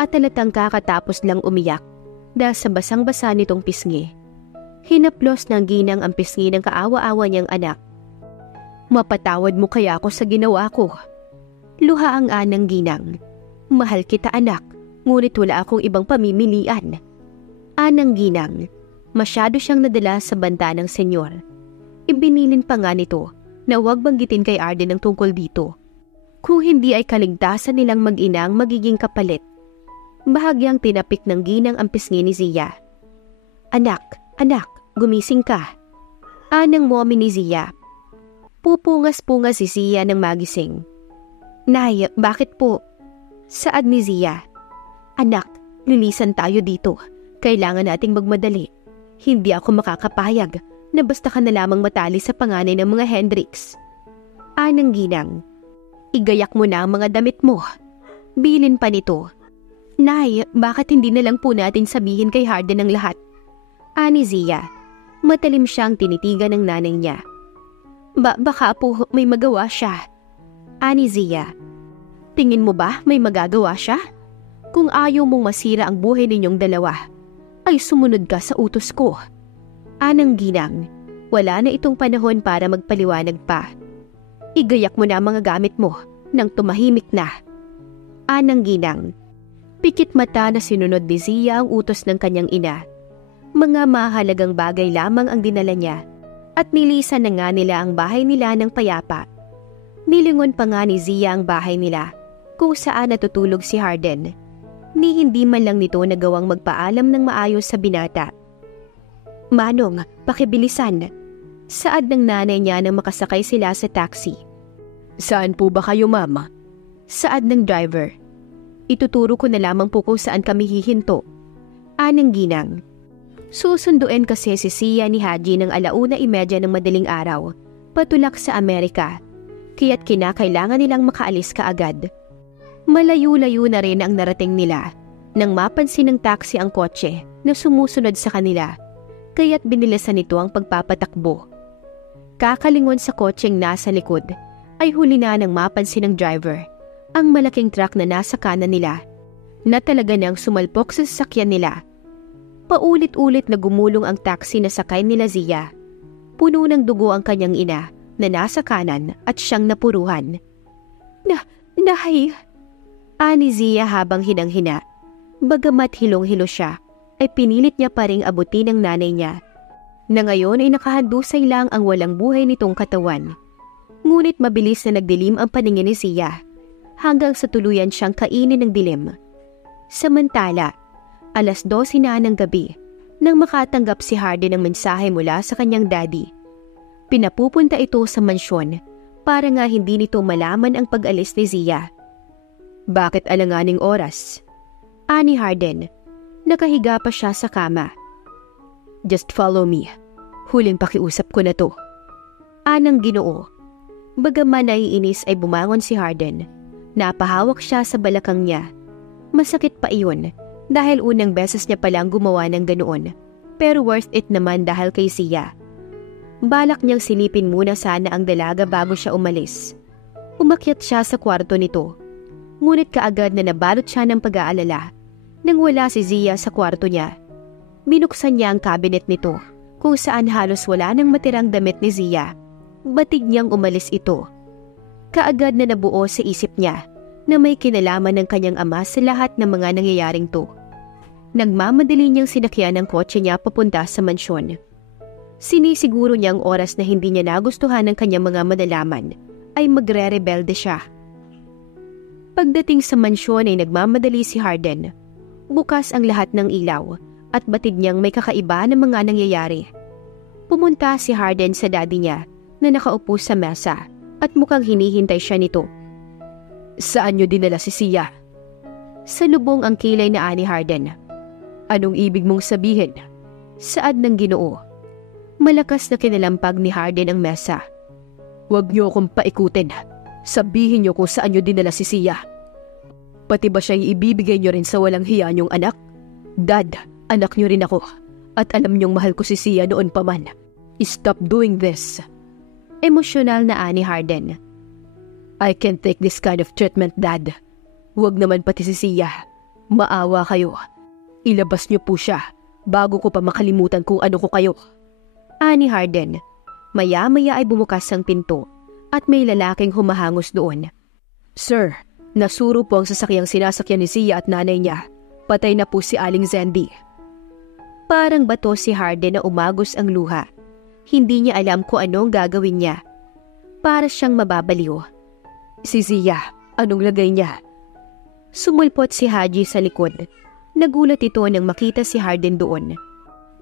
at halatang kakatapos lang umiyak dahil sa basang-basa nitong pisngi. Hinaplos ng ginang ang pisngi ng kaawa-awa niyang anak. "Mapatawad mo kaya ako sa ginawa ko?" Luha ang anang ginang. "Mahal kita, anak, ngunit wala akong ibang pamimilian." Anang ginang, masyado siyang nadala sa banta ng senyor. Ibinilin pa nga nito na huwag banggitin kay Arden ang tungkol dito. Kung hindi ay kaligtasan nilang mag-inang magiging kapalit. Bahagyang tinapik ng ginang ang pisngi ni Zia. Anak, gumising ka." Anang mommy ni Zia. Pupungas-pungas si Zia ng magising. "Nay, bakit po?" Saad ni Zia. "Anak, lilisan tayo dito. Kailangan nating magmadali. Hindi ako makakapayag na basta ka na lamang matali sa panganay ng mga Hendricks." Anang ginang. "Igayak mo na ang mga damit mo." Bilin pa nito. "Nay, bakit hindi na lang po natin sabihin kay Harden ang lahat?" Ani Zia. Matalim siyang tinitigan ng nanay niya. Baka po may magawa siya." Ani Zia. "Tingin mo ba may magagawa siya? Kung ayaw mong masira ang buhay ninyong dalawa, ay sumunod ka sa utos ko." Anang ginang. Wala na itong panahon para magpaliwanag pa. "Igayak mo na ang mga gamit mo nang tumahimik na." Anang ginang. Pikit mata na sinunod ni Zia ang utos ng kanyang ina. Mga mahalagang bagay lamang ang dinala niya at nilisan na nga nila ang bahay nila ng payapa. Nilingon pa nga ni Zia ang bahay nila kung saan natutulog si Harden. Ni hindi man lang nito nagawang magpaalam ng maayos sa binata. "Manong, pakibilisan." Saad ng nanay niya nang makasakay sila sa taxi. "Saan po ba kayo, mama?" Saad ng driver. "Ituturo ko na lamang po kung saan kami hihinto." Anang ginang. Susunduin kasi si Zia ni Haji ng 1:30 ng madaling araw, patulak sa Amerika, kaya't kinakailangan nilang makaalis kaagad. Malayo-layo na rin ang narating nila nang mapansin ng taxi ang kotse na sumusunod sa kanila, kaya't binilasan nito ang pagpapatakbo. Kakalingon sa kotseng nasa likod, ay huli na nang mapansin ng driver ang malaking truck na nasa kanan nila, na talaga nang sumalpok sa sasakyan nila. Paulit-ulit na gumulong ang taxi na sakay nila Zia. Puno ng dugo ang kanyang ina na nasa kanan at siyang napuruhan. Nahay! Ani Zia habang hinang-hina. Bagamat hilong-hilo siya, ay pinilit niya pa ring abutin ang nanay niya, na ngayon ay nakahandusay lang ang walang buhay nitong katawan. Ngunit mabilis na nagdilim ang paningin ni Zia, hanggang sa tuluyan siyang kainin ng dilim. Samantala, 12:00 na ng gabi, nang makatanggap si Harden ng mensahe mula sa kanyang daddy. Pinapupunta ito sa mansyon para nga hindi nito malaman ang pag-alis ni Zia. Bakit alanganing oras? Ani Harden. Nakahiga pa siya sa kama. Just follow me. Huling pakiusap ko na to. Anang Ginoo. Bagaman naiinis ay bumangon si Harden. Napahawak siya sa balakang niya. Masakit pa iyon dahil unang beses niya palang gumawa ng ganoon. Pero worth it naman dahil kay Zia. Balak niyang silipin muna sana ang dalaga bago siya umalis. Umakyat siya sa kwarto nito. Ngunit kaagad na nabalot siya ng pag-aalala nang wala si Zia sa kwarto niya. Binuksan niya ang cabinet nito kung saan halos wala nang matirang damit ni Zia. Batig niyang umalis ito. Kaagad na nabuo sa isip niya na may kinalaman ng kanyang ama sa lahat ng mga nangyayaring to. Nagmamadali niyang sinakyan ang kotse niya papunta sa mansyon. Sinisiguro niyang oras na hindi niya nagustuhan ng kanyang mga malalaman ay magre-rebelde siya. Pagdating sa mansyon ay nagmamadali si Harden. Bukas ang lahat ng ilaw at batid niyang may kakaiba na mga nangyayari. Pumunta si Harden sa daddy niya na nakaupo sa mesa at mukhang hinihintay siya nito. Saan niyo dinala si Zia? Sa lubong ang kilay na ani Harden. Anong ibig mong sabihin? Saad ng Ginoo. Malakas na kinalampag ni Harden ang mesa. Huwag niyo akong paikutin. Sabihin niyo kung saan niyo dinala si Zia. Pati ba siya'y ibibigay niyo rin sa walang hiya niyong anak? Dad, anak niyo rin ako. At alam niyong mahal ko si Zia noon pa man. Stop doing this. Emosyonal na ani Harden. I can't take this kind of treatment, Dad. Huwag naman pati si Zia. Maawa kayo. Ilabas niyo po siya bago ko pa makalimutan kung ano ko kayo. Ani Harden. Maya-maya ay bumukas ang pinto at may lalaking humahangos doon. Sir, nasuro po ang sasakyang sinasakyan ni Zia at nanay niya. Patay na po si Aling Zendy. Parang bato si Harden na umagos ang luha. Hindi niya alam kung anong gagawin niya. Para siyang mababaliw. Si Zia, anong lagay niya? Sumulpot si Haji sa likod. Nagulat ito nang makita si Harden doon.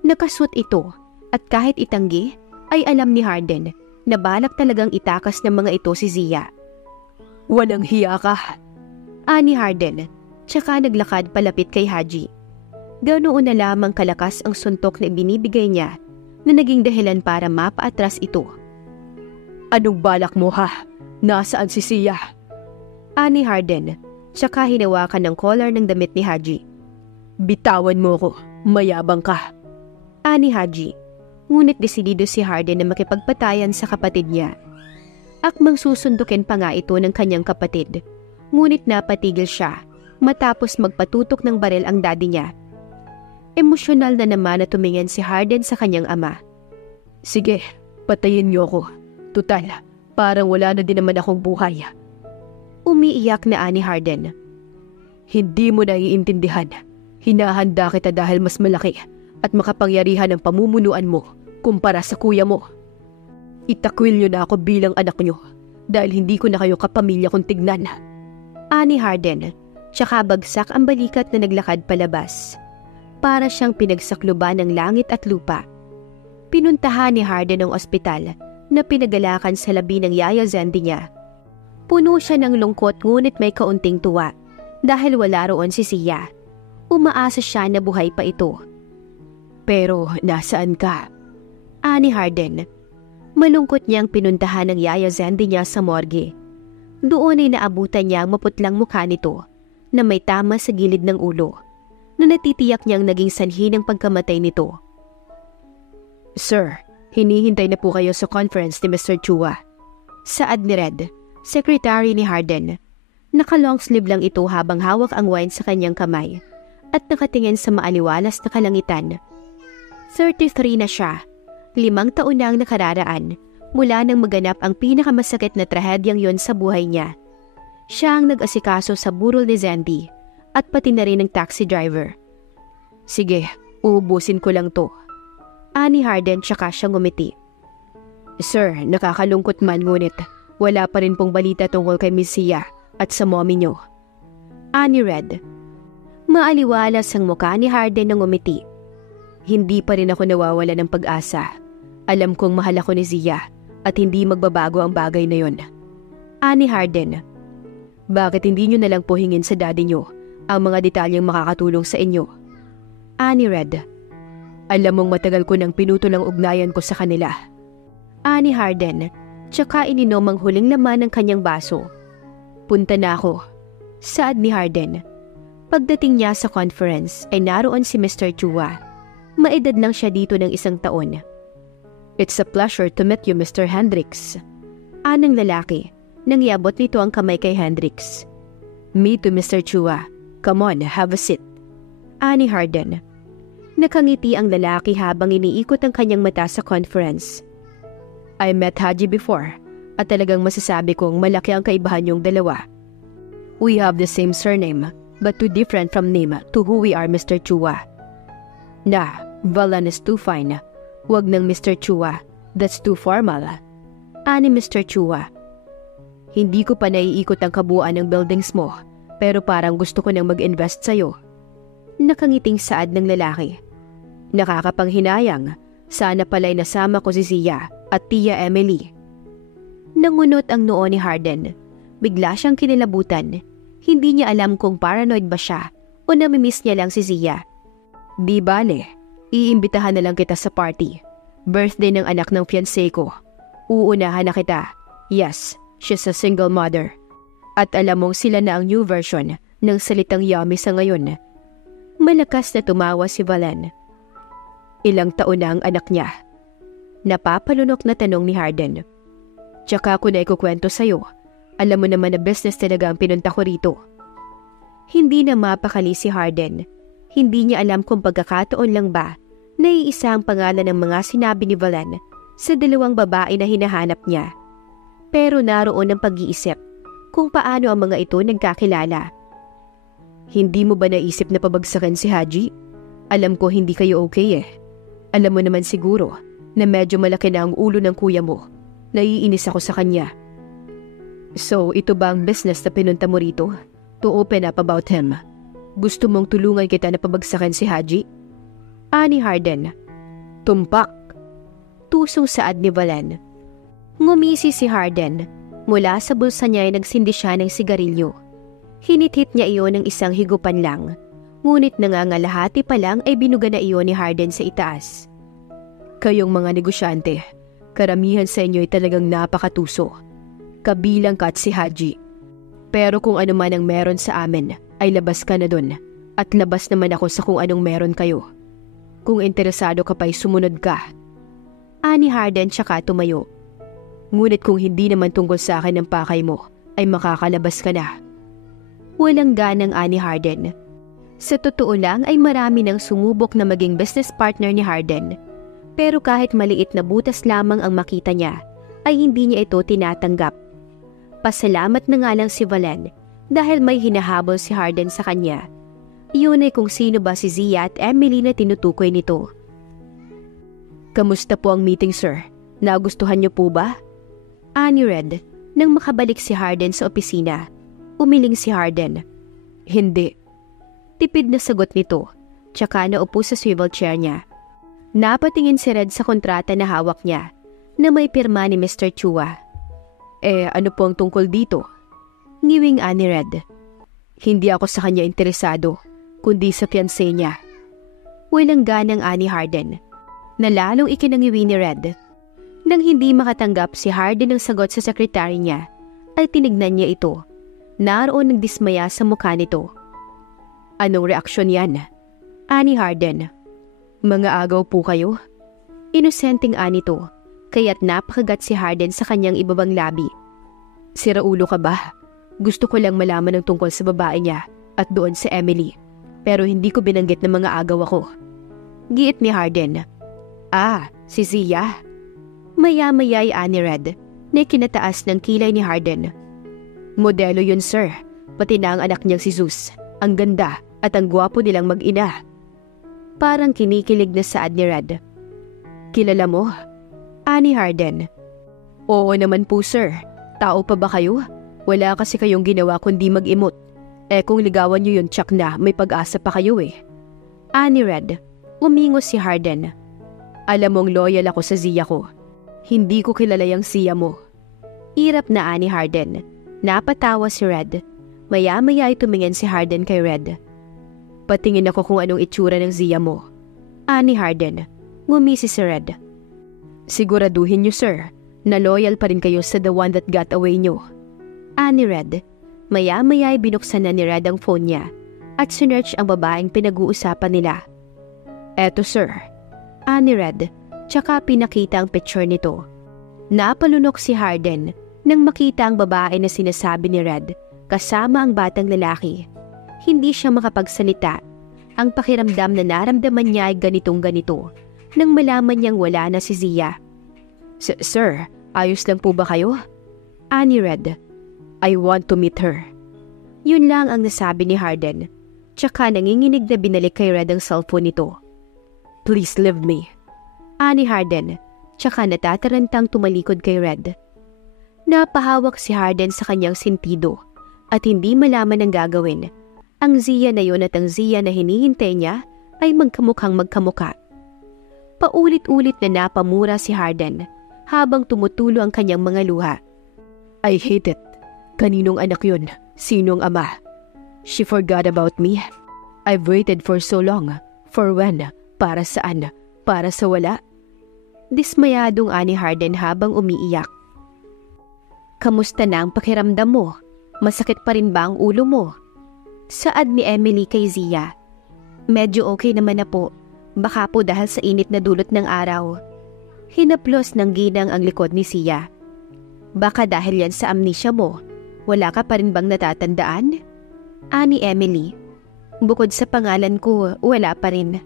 Nakasuot ito at kahit itanggi ay alam ni Harden na balak talagang itakas ng mga ito si Zia. Walang hiya ka. Ani Harden, tsaka naglakad palapit kay Haji. Ganoon na lamang kalakas ang suntok na binibigay niya na naging dahilan para mapaatras ito. Anong balak mo ha? Nasaan si Zia? Ani Harden, tsaka hinawakan ng collar ng damit ni Haji. Bitawan mo ko, mayabang ka. Ani Haji, ngunit desidido si Harden na makipagpatayan sa kapatid niya. Akmang susundukin pa nga ito ng kanyang kapatid, ngunit napatigil siya matapos magpatutok ng baril ang daddy niya. Emosyonal na naman na tumingin si Harden sa kanyang ama. Sige, patayin niyo ako. Tutal, parang wala na din naman akong buhay. Umiiyak na ani Harden. Hindi mo naiintindihan. Hinahanda kita dahil mas malaki at makapangyarihan ang pamumunuan mo kumpara sa kuya mo. Itakwil niyo na ako bilang anak niyo dahil hindi ko na kayo kapamilya kong tignan. Ani Harden, tsaka bagsak ang balikat na naglakad palabas. Para siyang pinagsakluban ng langit at lupa. Pinuntahan ni Harden ang ospital na pinagalakan sa labi ng yaya Zendy niya. Puno siya ng lungkot ngunit may kaunting tuwa dahil wala roon si Zia. Umaasa siya na buhay pa ito. Pero nasaan ka? Ani Harden. Malungkot niyang pinuntahan ng yaya Zendy niya sa morgue. Doon ay naabutan niya ang maputlang mukha nito na may tama sa gilid ng ulo na natitiyak niyang naging sanhi ng pagkamatay nito. Sir, hinihintay na po kayo sa conference ni Mr. Chua. Saad ni Red, secretary ni Harden. Naka-long sleeve lang ito habang hawak ang wine sa kanyang kamay at nakatingin sa maaliwalas na kalangitan. 33 na siya. 5 taon na ang nakararaan mula nang maganap ang pinakamasakit na trahedyang yon sa buhay niya. Siya ang nag-asikaso sa burol ni Zandy at pati na rin ng taxi driver. Sige, uubusin ko lang to. Ani Harden tsaka siya ngumiti. Sir, nakakalungkot man ngunit wala pa rin pong balita tungkol kay Miss Zia at sa mommy niyo. Ani Red. Maaliwalas ang mukha ni Harden na ngumiti. Hindi pa rin ako nawawala ng pag-asa. Alam kong mahal ako ni Zia at hindi magbabago ang bagay na yon. Ani Harden. Bakit hindi nyo nalang po hingin sa daddy nyo ang mga detalyeng makakatulong sa inyo? Ani Red. Alam mong matagal ko nang pinutol ang ugnayan ko sa kanila. Ani Harden. Tsaka ininom ang huling laman ng kanyang baso. Punta na ako. Saad ni Harden. Pagdating niya sa conference ay naroon si Mr. Chua. Maedad lang siya dito ng 1 taon. It's a pleasure to meet you, Mr. Hendricks. Anang lalaki. Nang iabot nito ang kamay kay Hendricks. Me too, Mr. Chua. Come on, have a seat. Ani Harden. Nakangiti ang lalaki habang iniikot ang kanyang mata sa conference. I met Haji before at talagang masasabi kong malaki ang kaibahan yung dalawa. We have the same surname but too different from name to who we are, Mr. Chua. Nah, Valan is too fine. Wag ng Mr. Chua. That's too formal. Ani Mr. Chua. Hindi ko pa naiikot ang kabuuan ng buildings mo pero parang gusto ko nang mag-invest sa'yo. Nakangiting saad ng lalaki. Nakakapanghinayang. Sana pala'y nasama ko si Zia at Tia Emily. Nangunot ang noo ni Harden. Bigla siyang kinilabutan. Hindi niya alam kung paranoid ba siya o namimiss niya lang si Zia. Di bale, iimbitahan na lang kita sa party. Birthday ng anak ng fiancé ko. Uunahan na kita. Yes, she's a single mother. At alam mong sila na ang new version ng salitang yummy sa ngayon. Malakas na tumawa si Valen. Ilang taon na ang anak niya? Napapalunok na tanong ni Harden. Tsaka ko na ikukwento sa'yo. Alam mo naman na business talaga ang pinunta ko rito. Hindi na mapakali si Harden. Hindi niya alam kung pagkakataon lang ba na iisa ang pangalan ng mga sinabi ni Valen sa 2 babae na hinahanap niya. Pero naroon ang pag-iisip kung paano ang mga ito nagkakilala. Hindi mo ba naisip na pabagsakan si Haji? Alam ko hindi kayo okay eh. Alam mo naman siguro na medyo malaki na ang ulo ng kuya mo. Naiinis ako sa kanya. So, ito ba ang business na pinunta mo rito? To open up about him. Gusto mong tulungan kita na pabagsakan si Haji? Ani Harden. Tumpak. Tusong saad ni Valen. Ngumisi si Harden. Mula sa bulsa niya ay nagsindi siya ng sigarilyo. Hinithit niya iyon ng isang higupan lang. Ngunit nangangalahati pa lang ay binuga na iyon ni Harden sa itaas. Kayong mga negosyante, karamihan sa inyo ay talagang napakatuso. Kabilang ka at si Haji. Pero kung ano man ang meron sa amin, ay labas ka na dun. At labas naman ako sa kung anong meron kayo. Kung interesado ka pa'y sumunod ka. Ani Harden tsaka tumayo. Ngunit kung hindi naman tungkol sa akin ang pakay mo, ay makakalabas ka na. Walang ganang Ani Harden. Sa totoo lang ay marami nang sumubok na maging business partner ni Harden. Pero kahit maliit na butas lamang ang makita niya, ay hindi niya ito tinatanggap. Pasalamat na nga lang si Valen dahil may hinahabol si Harden sa kanya. Iyon ay kung sino ba si Zia at Emily na tinutukoy nito. Kamusta po ang meeting, sir? Nagustuhan niyo po ba? Ani Red, nang makabalik si Harden sa opisina. Umiling si Harden. Hindi. Tipid na sagot nito, tsaka naupo sa swivel chair niya. Napatingin si Red sa kontrata na hawak niya, na may pirma ni Mr. Chua. Ano po ang tungkol dito? Ngiwing ani Red. Hindi ako sa kanya interesado, kundi sa fiancé niya. Walang ganang ani Harden, na lalong ikinangiwi ni Red. Nang hindi makatanggap si Harden ng sagot sa sekretary niya, ay tinignan niya ito. Naroon ng dismaya sa mukha nito. Anong reaksyon yan? Ani Harden. Mga agaw po kayo? Inosenteng ani to, kaya't napakagat si Harden sa kanyang ibabang labi. Siraulo ka ba? Gusto ko lang malaman ng tungkol sa babae niya at doon sa Emily. Pero hindi ko binanggit na mga agaw ako. Giit ni Harden. Si Zia. Maya-maya ay ani Red na kinataas ng kilay ni Harden. Modelo yun, sir. Pati na ang anak niyang si Zeus. Ang ganda at ang gwapo nilang mag-ina. Parang kinikilig na saad ni Red. Kilala mo? Ani Harden. Oo naman po, sir. Tao pa ba kayo? Wala kasi kayong ginawa kundi mag-imot. Kung ligawan niyo yun, tsak na may pag-asa pa kayo eh. Ani Red. Umingos si Harden. Alam mong loyal ako sa Zia ko. Hindi ko kilala yung Zia mo. Irap na ani Harden. Napatawa si Red. Maya-maya ay tumingin si Harden kay Red. Patingin ako kung anong itsura ng Zia mo. Ani Harden. Ngumisi si Red. Siguraduhin niyo, sir, na loyal pa rin kayo sa the one that got away niyo. Ani Red. Maya-maya ay binuksan na ni Red ang phone niya at sinearch ang babaeng pinag-uusapan nila. Eto, sir. Ani Red. Tsaka pinakita ang picture nito. Napalunok si Harden nang makita ang babae na sinasabi ni Red kasama ang batang lalaki. Hindi siya makapagsalita. Ang pakiramdam na naramdaman niya ay ganitong-ganito nang malaman niyang wala na si Zia. Sir, ayos lang po ba kayo? Ani Red. I want to meet her. Yun lang ang nasabi ni Harden. Tsaka nanginginig na binalik kay Red ang cellphone nito. Please leave me. Ani Harden. Tsaka natatarantang tumalikod kay Red. Napahawak si Harden sa kanyang sentido at hindi malaman ang gagawin. Ang Zia na yun at ang Zia na hinihintay niya ay magkamukhang magkamuka. Paulit-ulit na napamura si Harden habang tumutulo ang kanyang mga luha. I hate it. Kaninong anak yun? Sinong ama? She forgot about me. I've waited for so long. For when? Para saan? Para sa wala? Dismayadong ani Harden habang umiiyak. Kamusta na ang pakiramdam mo? Masakit pa rin ba ang ulo mo? Saad ni Emily kay Zia. Medyo okay naman na po. Baka po dahil sa init na dulot ng araw. Hinaplos ng ginang ang likod ni Zia. Baka dahil yan sa amnesia mo. Wala ka pa rin bang natatandaan? Ani Emily. Bukod sa pangalan ko, wala pa rin.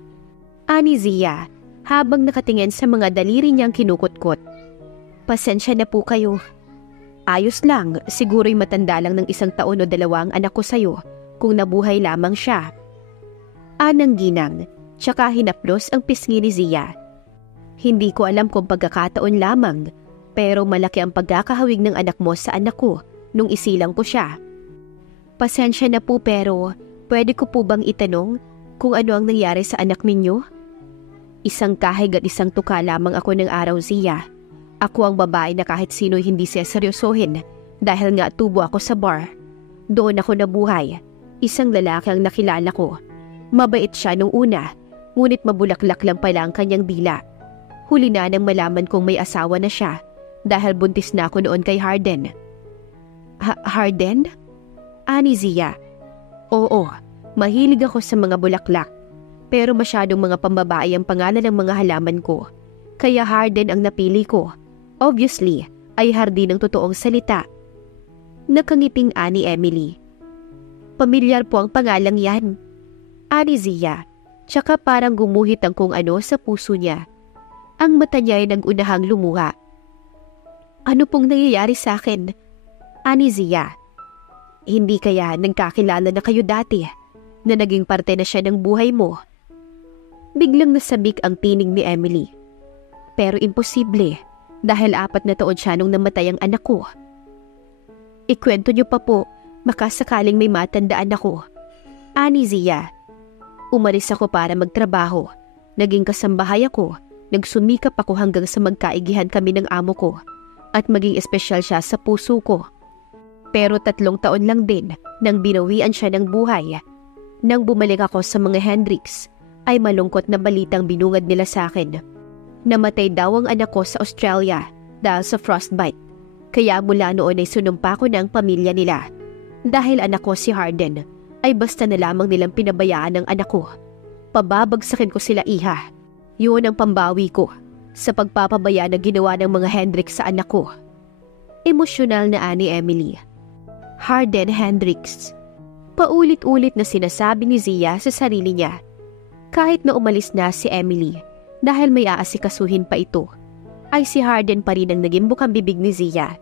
Ani Zia, habang nakatingin sa mga daliri niyang kinukutkot. Pasensya na po kayo. Ayos lang, siguro'y matanda lang ng 1 taon o 2 ang anak ko sa'yo kung nabuhay lamang siya. Anang ginang, tsaka hinaplos ang pisngi ni Zia. Hindi ko alam kung pagkakataon lamang, pero malaki ang pagkakahawig ng anak mo sa anak ko nung isilang ko siya. Pasensya na po pero pwede ko po bang itanong kung ano ang nangyari sa anak ninyo? Isang kahig at isang tuka lamang ako ng araw, Zia. Ako ang babae na kahit sino'y hindi seseryosohin dahil nga tubo ako sa bar. Doon ako nabuhay. Isang lalaki ang nakilala ko. Mabait siya nung una, ngunit mabulaklak lang pala ang kanyang dila. Huli na nang malaman kong may asawa na siya dahil buntis na ako noon kay Harden. Harden? Ani Zia. Oo, mahilig ako sa mga bulaklak. Pero masyadong mga pambabae ang pangalan ng mga halaman ko. Kaya Harden ang napili ko. Obviously, ay hardin ng totoong salita. Nakangiting ani Emily. Pamilyar po ang pangalang yan. Ani Zia. Tsaka parang gumuhit ang kung ano sa puso niya. Ang mata niya ay nag-unahang lumuha. Ano pong nangyayari sa akin? Ani Zia. Hindi kaya nagkakilala na kayo dati na naging parte na siya ng buhay mo? Biglang nasabik ang tinig ni Emily. Pero imposible dahil 4 na taon siya nung namatay ang anak ko. Ikwento niyo pa po, makasakaling may matandaan ako. Ani Zia. Umalis ako para magtrabaho. Naging kasambahay ako. Nagsumikap ako hanggang sa magkaigihan kami ng amo ko at maging espesyal siya sa puso ko. Pero 3 taon lang din nang binawian siya ng buhay. Nang bumalik ako sa mga Hendricks, ay malungkot na balitang binungad nila sa akin. Namatay daw ang anak ko sa Australia dahil sa frostbite. Kaya mula noon ay sunumpa ko na ang pamilya nila. Dahil anak ko si Harden, ay basta na lamang nilang pinabayaan ng anak ko. Pababagsakin ko sila, iha. Yun ang pambawi ko sa pagpapabaya na ginawa ng mga Hendricks sa anak ko. Emosyonal na ani Emily. Harden Hendricks. Paulit-ulit na sinasabi ni Zia sa sarili niya. Kahit na umalis na si Emily dahil may aasikasuhin pa ito. ay si Harden pa rin ang naging bukang bibig ni Zia.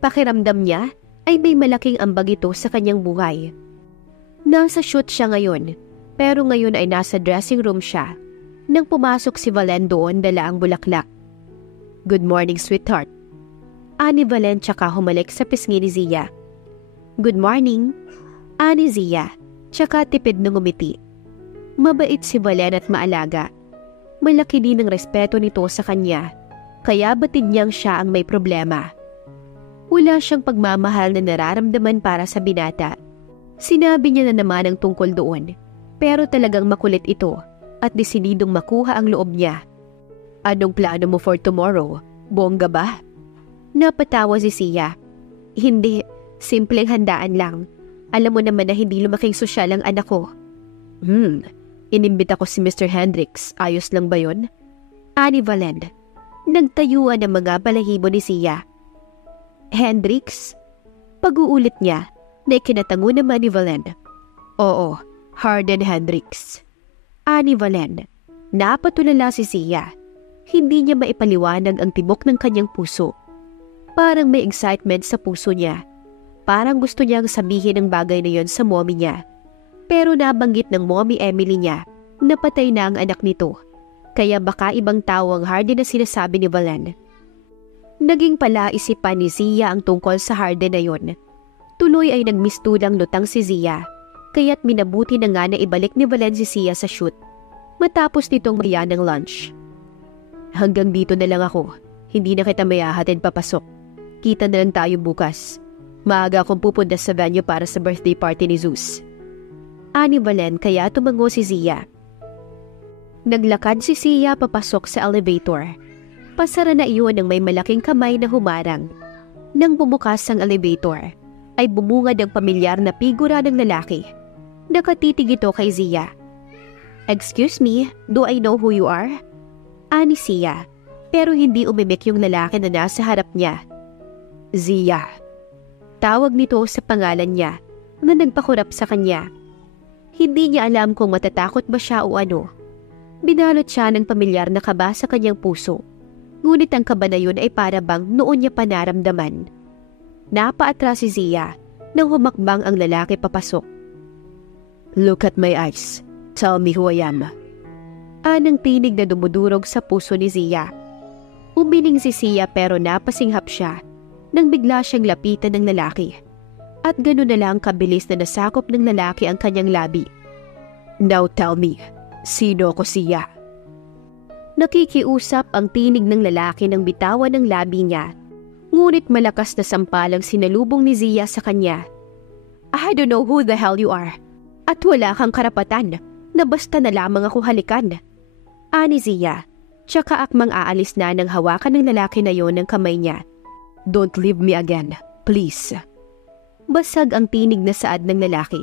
Pakiramdam niya ay may malaking ambag ito sa kanyang buhay. Nasa shoot siya ngayon, pero ngayon ay nasa dressing room siya. Nang pumasok si Valen doon, dala ang bulaklak. "Good morning, sweetheart." Ani Valen tsaka humalik sa pisngi ni Zia. "Good morning." Ani Zia, tsaka tipid ng umiti. Mabait si Valen at maalaga. Malaki din ang respeto nito sa kanya, kaya batid niyang siya ang may problema. Wala siyang pagmamahal na nararamdaman para sa binata. Sinabi niya na naman ang tungkol doon, pero talagang makulit ito at desididong makuha ang loob niya. "Anong plano mo for tomorrow? Bongga ba?" Napatawa si Zia. "Hindi, simpleng handaan lang. Alam mo naman na hindi lumaking sosyal ang anak ko." Inimbita ko si Mr. Hendricks. Ayos lang ba yun?" Ani Valen. Nagtayuan ang mga balahibo ni Zia. "Hendricks?" Pag-uulit niya na ikinatango naman ni Valen. "Oo, Harden Hendricks." Ani Valen. Napatulala si Zia. Hindi niya maipaliwanag ang tibok ng kanyang puso. Parang may excitement sa puso niya. Parang gusto niyang sabihin ang bagay na yon sa mommy niya. Pero nabanggit ng mommy Emily niya na patay na ang anak nito. Kaya baka ibang tao ang Harden na sinasabi ni Valen. Naging palaisipan ni Zia ang tungkol sa Harden na yon. Tuloy ay nagmistulang lutang si Zia, kaya't minabuti na nga na ibalik ni Valen si Zia sa shoot. Matapos nitong maya ng lunch. "Hanggang dito na lang ako. Hindi na kita mayahatid papasok. Kita na lang tayo bukas. Maaga akong pupunta sa venue para sa birthday party ni Zeus." Ani Valen, kaya tumango si Zia. Naglakad si Zia papasok sa elevator. Pasara na iyon ng may malaking kamay na humarang. Nang bumukas ang elevator, ay bumungad ang pamilyar na figura ng lalaki. Nakatitig ito kay Zia. "Excuse me, do I know who you are?" Ani Zia, pero hindi umimik yung lalaki na nasa harap niya. "Zia." Tawag nito sa pangalan niya na nagpakurap sa kanya. Hindi niya alam kung matatakot ba siya o ano. Binalot siya ng pamilyar na kaba sa kanyang puso. Ngunit ang kaba na yun ay para bang noon niya panaramdaman. Napaatras si Zia nang humakbang ang lalaki papasok. "Look at my eyes. Tell me who I am." Anang tinig na dumudurog sa puso ni Zia. Umiling si Zia pero napasinghap siya nang bigla siyang lapitan ng lalaki. At gano'n na lang kabilis na nasakop ng lalaki ang kanyang labi. "Now tell me, sino ko, Zia?" Nakikiusap ang tinig ng lalaki nang bitawan ng labi niya. Ngunit malakas na sampalang sinalubong ni Zia sa kanya. "I don't know who the hell you are. At wala kang karapatan na basta na lamang ako halikan." Ani Zia, tsaka akmang aalis na nang hawakan ng lalaki na yon ng kamay niya. "Don't leave me again, please." Basag ang tinig na saad ng lalaki.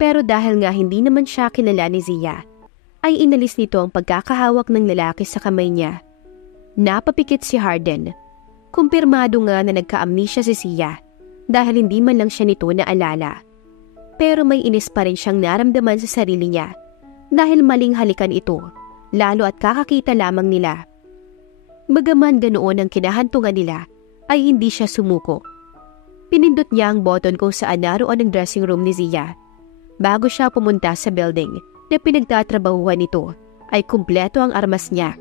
Pero dahil nga hindi naman siya kilala ni Zia, ay inalis nito ang pagkakahawak ng lalaki sa kamay niya. Napapikit si Harden. Kumpirmado nga na nagka-amnesia si Zia dahil hindi man lang siya nito naalala. Pero may inis pa rin siyang naramdaman sa sarili niya dahil maling halikan ito, lalo at kakakita lamang nila. Bagaman ganoon ang kinahantungan nila, ay hindi siya sumuko. Pinindot niya ang button kung saan naroon ang dressing room ni Zia. Bago siya pumunta sa building na pinagtatrabahuhan nito, ay kumpleto ang armas niya.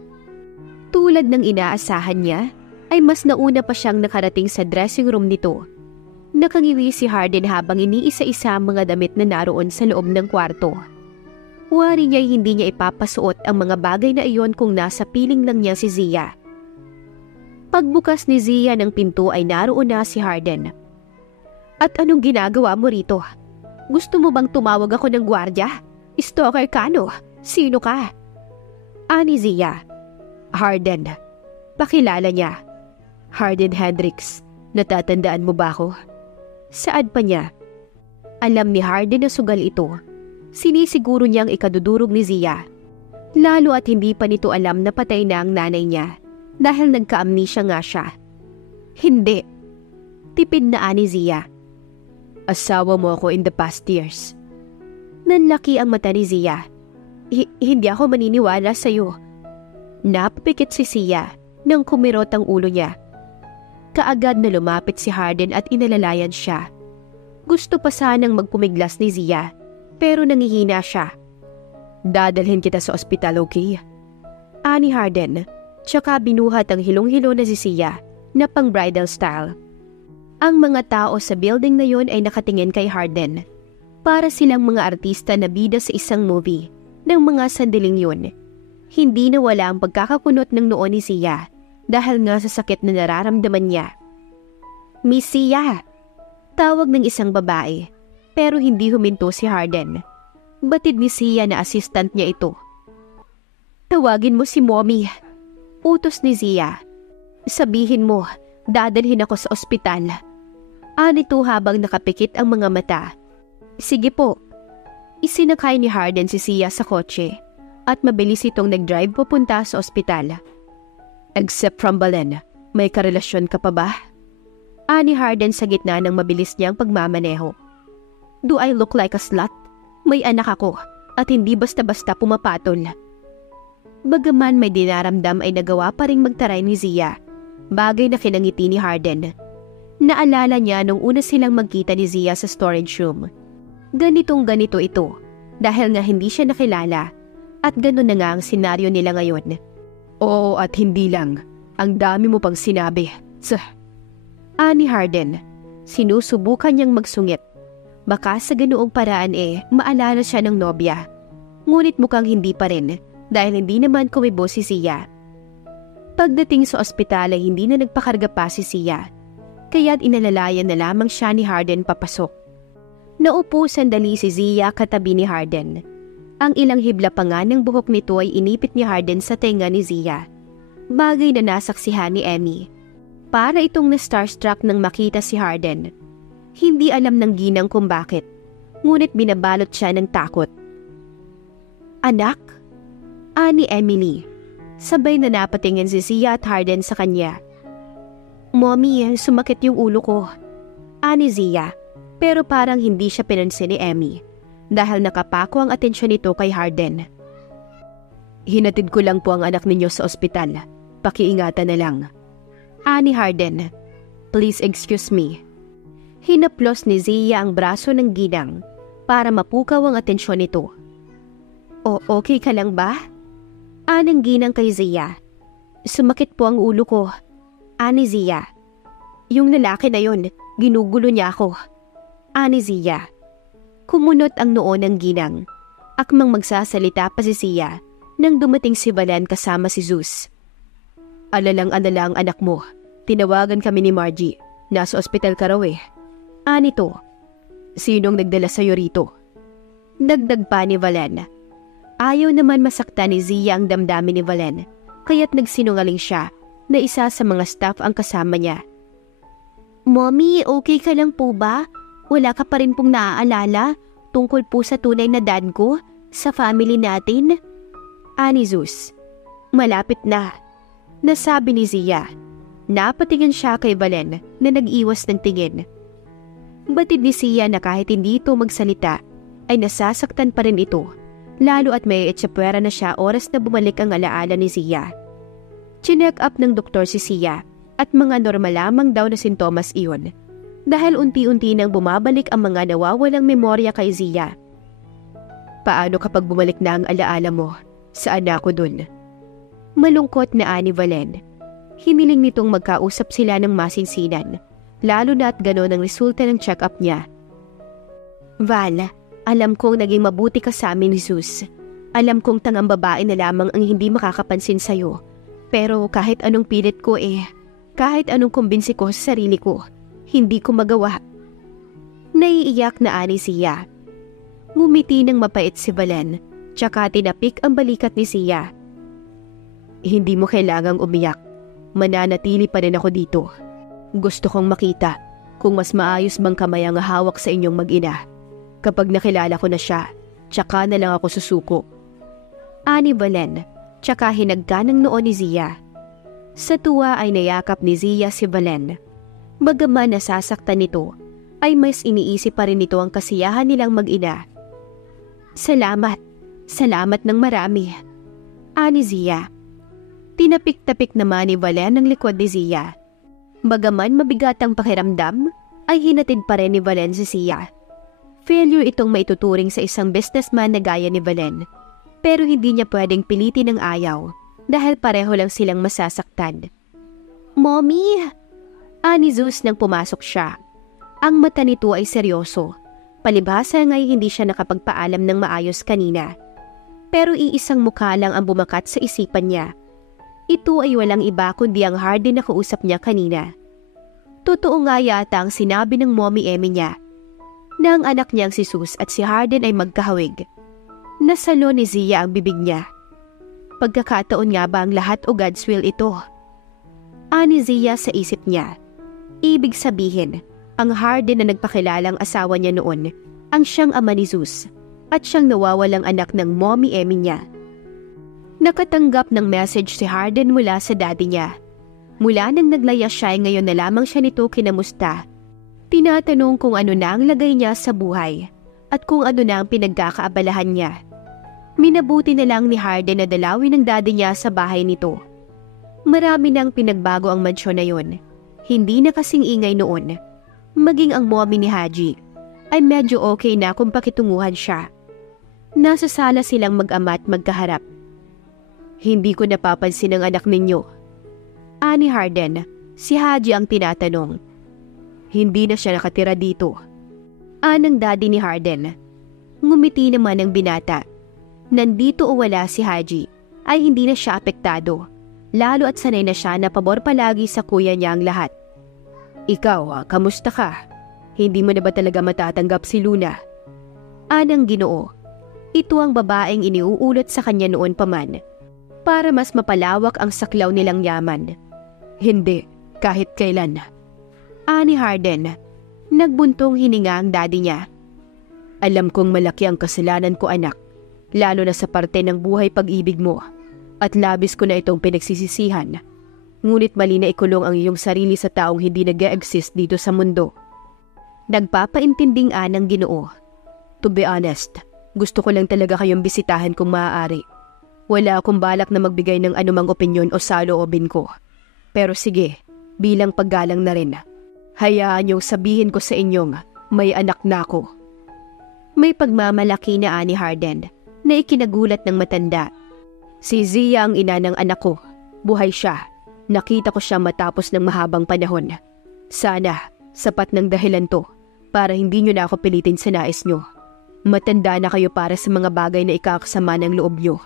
Tulad ng inaasahan niya, ay mas nauna pa siyang nakarating sa dressing room nito. Nakangiwi si Harden habang iniisa-isa ang mga damit na naroon sa loob ng kwarto. Wari niya'y hindi niya ipapasuot ang mga bagay na iyon kung nasa piling lang niya si Zia. Pagbukas ni Zia ng pinto ay naroon na si Harden. "At anong ginagawa mo rito? Gusto mo bang tumawag ako ng gwardya? Stalker ka, no? Sino ka?" Ani Zia. "Harden." Pakilala niya. "Harden Hendricks, natatandaan mo ba ako?" Saad pa niya. Alam ni Harden na sugal ito. Sinisiguro niyang ikadudurog ni Zia. Lalo at hindi pa nito alam na patay na ang nanay niya dahil nagka-amnesia nga siya. "Hindi." Tipid na ani Zia. "Asawa mo ako in the past years." Nanlaki ang mata ni Zia. Hindi ako maniniwala sa'yo." Napapikit si Zia nang kumirot ang ulo niya. Kaagad na lumapit si Harden at inalalayan siya. Gusto pa sanang magpumiglas ni Zia, pero nangihina siya. Dadalhin kita sa ospital, okay? Ani Harden, tsaka binuhat ang hilong-hilo na si Zia na pang bridal style. Ang mga tao sa building na yon ay nakatingin kay Harden. Para silang mga artista na bida sa isang movie ng mga sandaling yun. Hindi na wala ang pagkakakunot ng noo ni Zia dahil nga sa sakit na nararamdaman niya. Miss Zia! Tawag ng isang babae, pero hindi huminto si Harden. Batid ni Zia na assistant niya ito. Tawagin mo si Mommy. Utos ni Zia. Sabihin mo, dadalhin ako sa ospital. Anito habang nakapikit ang mga mata. Sige po. Isinakay ni Harden si Zia sa kotse at mabilis itong nag-drive pupunta sa ospital. Except from Belen, may karelasyon ka pa ba? Ani Harden sa gitna ng mabilis niyang pagmamaneho. Do I look like a slut? May anak ako at hindi basta-basta pumapatol. Bagaman may dinaramdam ay nagawa pa ring magtaray ni Zia. Bagay na kinangiti ni Harden. Naalala niya nung una silang magkita ni Zia sa storage room. Ganitong-ganito ito dahil nga hindi siya nakilala at gano'n na nga ang senaryo nila ngayon. Oo at hindi lang. Ang dami mo pang sinabi. Ani Harden, sinusubukan niyang magsungit. Baka sa ganoong paraan maalala siya ng nobya. Ngunit mukhang hindi pa rin dahil hindi naman kumibo si Zia. Pagdating sa ospital ay hindi na nagpakarga pa si Zia. Kaya't inalalayan na lamang siya ni Harden papasok. Naupo sandali si Zia katabi ni Harden. Ang ilang hibla pa nga ng buhok nito ay inipit ni Harden sa tenga ni Zia. Bagay na nasaksihan ni Emmy. Para itong na-starstruck nang makita si Harden. Hindi alam ng ginang kung bakit. Ngunit binabalot siya ng takot. Anak? Ani Emily. Sabay na napatingin si Zia at Harden sa kanya. Mommy, sumakit yung ulo ko. Ani Zia. Pero parang hindi siya pinansin ni Emmy dahil nakapako ang atensyon nito kay Harden. Hinatid ko lang po ang anak ninyo sa ospital. Pakiingatan na lang. Ani Harden, please excuse me. Hinaplos ni Zia ang braso ng ginang para mapukaw ang atensyon nito. O okay ka lang ba? Anang ginang kay Zia. Sumakit po ang ulo ko. Ani Zia. Yung lalaki na yon, ginugulo niya ako. Ani Zia. Kumunot ang noo ng ginang. Akmang magsasalita pa si Zia nang dumating si Belen kasama si Zeus. Alalang-alala ang anak mo. Tinawagan kami ni Margie. Nasa ospital ka raw eh. Ani to. Sinong nagdala sa'yo rito? Dagdag pa ni Valen. Ayaw naman masaktan ni Zia ang damdamin ni Valen, kaya't nagsinungaling siya na isa sa mga staff ang kasama niya. Mommy, okay ka lang po ba? Wala ka pa rin pong naaalala tungkol po sa tunay na dad ko, sa family natin? Ani Zeus. Malapit na. Nasabi ni Zia. Napatingin siya kay Valen na nag-iwas ng tingin. Batid ni Zia na kahit hindi ito magsalita, ay nasasaktan pa rin ito, lalo at may etsapwera na siya oras na bumalik ang alaala ni Zia. Chinek up ng doktor si Zia at mga normal lamang daw na sintomas iyon. Dahil unti-unti nang bumabalik ang mga nawawalang memorya kay Zia. Paano kapag bumalik na ang alaala mo? Saan ako dun? Malungkot na ani Valen. Hiniling nitong magkausap sila ng masinsinan, lalo na at gano'n ang resulta ng check-up niya. Val, alam kong naging mabuti ka sa amin ni Zeus. Alam kong tangang babae na lamang ang hindi makakapansin sa'yo. Pero kahit anong pilit ko kahit anong kumbinsi ko sa sarili ko, hindi ko magawa. Naiiyak na ani Zia. Ngumiti ng mapait si Valen, tsaka tinapik ang balikat ni Zia. Hindi mo kailangang umiyak. Mananatili pa rin ako dito. Gusto kong makita kung mas maayos bang kamay ang hawak sa inyong mag-ina. Kapag nakilala ko na siya, tsaka na lang ako susuko. Ani Valen, tsaka hinagka ng noo ni Zia. Sa tuwa ay nayakap ni Zia si Valen. Bagaman nasasaktan nito, ay mas iniisip pa rin nito ang kasiyahan nilang mag-ina. Salamat. Salamat ng marami. Ani Zia. Tinapik-tapik naman ni Valen ang likod ni Zia. Bagaman mabigat ang pakiramdam, ay hinatid pa rin ni Valen si Zia. Failure itong maituturing sa isang businessman na gaya ni Valen. Pero hindi niya pwedeng pilitin ang ayaw dahil pareho lang silang masasaktan. "Mommy!" Ani Zeus nang pumasok siya. Ang mata nito ay seryoso. Palibhasa nga'y hindi siya nakapagpaalam ng maayos kanina. Pero iisang mukha lang ang bumakat sa isipan niya. Ito ay walang iba kundi ang Harden na kausap niya kanina. Totoo nga yata ang sinabi ng mommy Emmy niya na ang anak niyang si Zeus at si Harden ay magkahawig. Nasalo ni Zia ang bibig niya. Pagkakataon nga ba ang lahat o God's will ito? Ani Zia sa isip niya. Ibig sabihin, ang Harden na nagpakilalang asawa niya noon ang siyang ama ni Zeus at siyang nawawalang anak ng mommy Emmy niya. Nakatanggap ng message si Harden mula sa daddy niya. Mula nang naglaya siya ay ngayon na lamang siya nito kinamusta. Tinatanong kung ano na ang lagay niya sa buhay at kung ano na ang pinagkakaabalahan niya. Minabuti na lang ni Harden na dalawin ng daddy niya sa bahay nito. Marami nang pinagbago ang mansyon na yun. Hindi na kasing ingay noon. Maging ang mommy ni Haji ay medyo okay na kung pakitunguhan siya. Nasa sala silang mag-ama at magkaharap. "Hindi ko napapansin ang anak ninyo." Ani Harden, si Haji ang tinatanong. "Hindi na siya nakatira dito." Anang daddy ni Harden. Ngumiti naman ang binata. Nandito o wala si Haji ay hindi na siya apektado. Lalo at sanay na siya na pabor palagi sa kuya niya ang lahat. "Ikaw, kamusta ka? Hindi mo na ba talaga matatanggap si Luna?" Anang Ginoo. Ito ang babaeng iniuulot sa kanya noon pa man. Para mas mapalawak ang saklaw nilang yaman. "Hindi, kahit kailan." Ani Harden. Nagbuntong hininga ang daddy niya. "Alam kong malaki ang kasalanan ko, anak. Lalo na sa parte ng buhay pag-ibig mo. At labis ko na itong pinagsisisihan. Ngunit mali na ikulong ang iyong sarili sa taong hindi nag-e-exist dito sa mundo." Nagpapaintinding Anang Ginoo. "To be honest, gusto ko lang talaga kayong bisitahan kung maaari. Wala akong balak na magbigay ng anumang opinyon o saloobin ko. Pero sige, bilang paggalang na rin. Hayaan niyong sabihin ko sa inyong may anak na ako." May pagmamalaki na ani Harden na ikinagulat ng matanda. "Si Zia ang ina ng anak ko. Buhay siya. Nakita ko siya matapos ng mahabang panahon. Sana, sapat ng dahilan to para hindi niyo na ako pilitin sa nais niyo. Matanda na kayo para sa mga bagay na ikakasama ng loob niyo.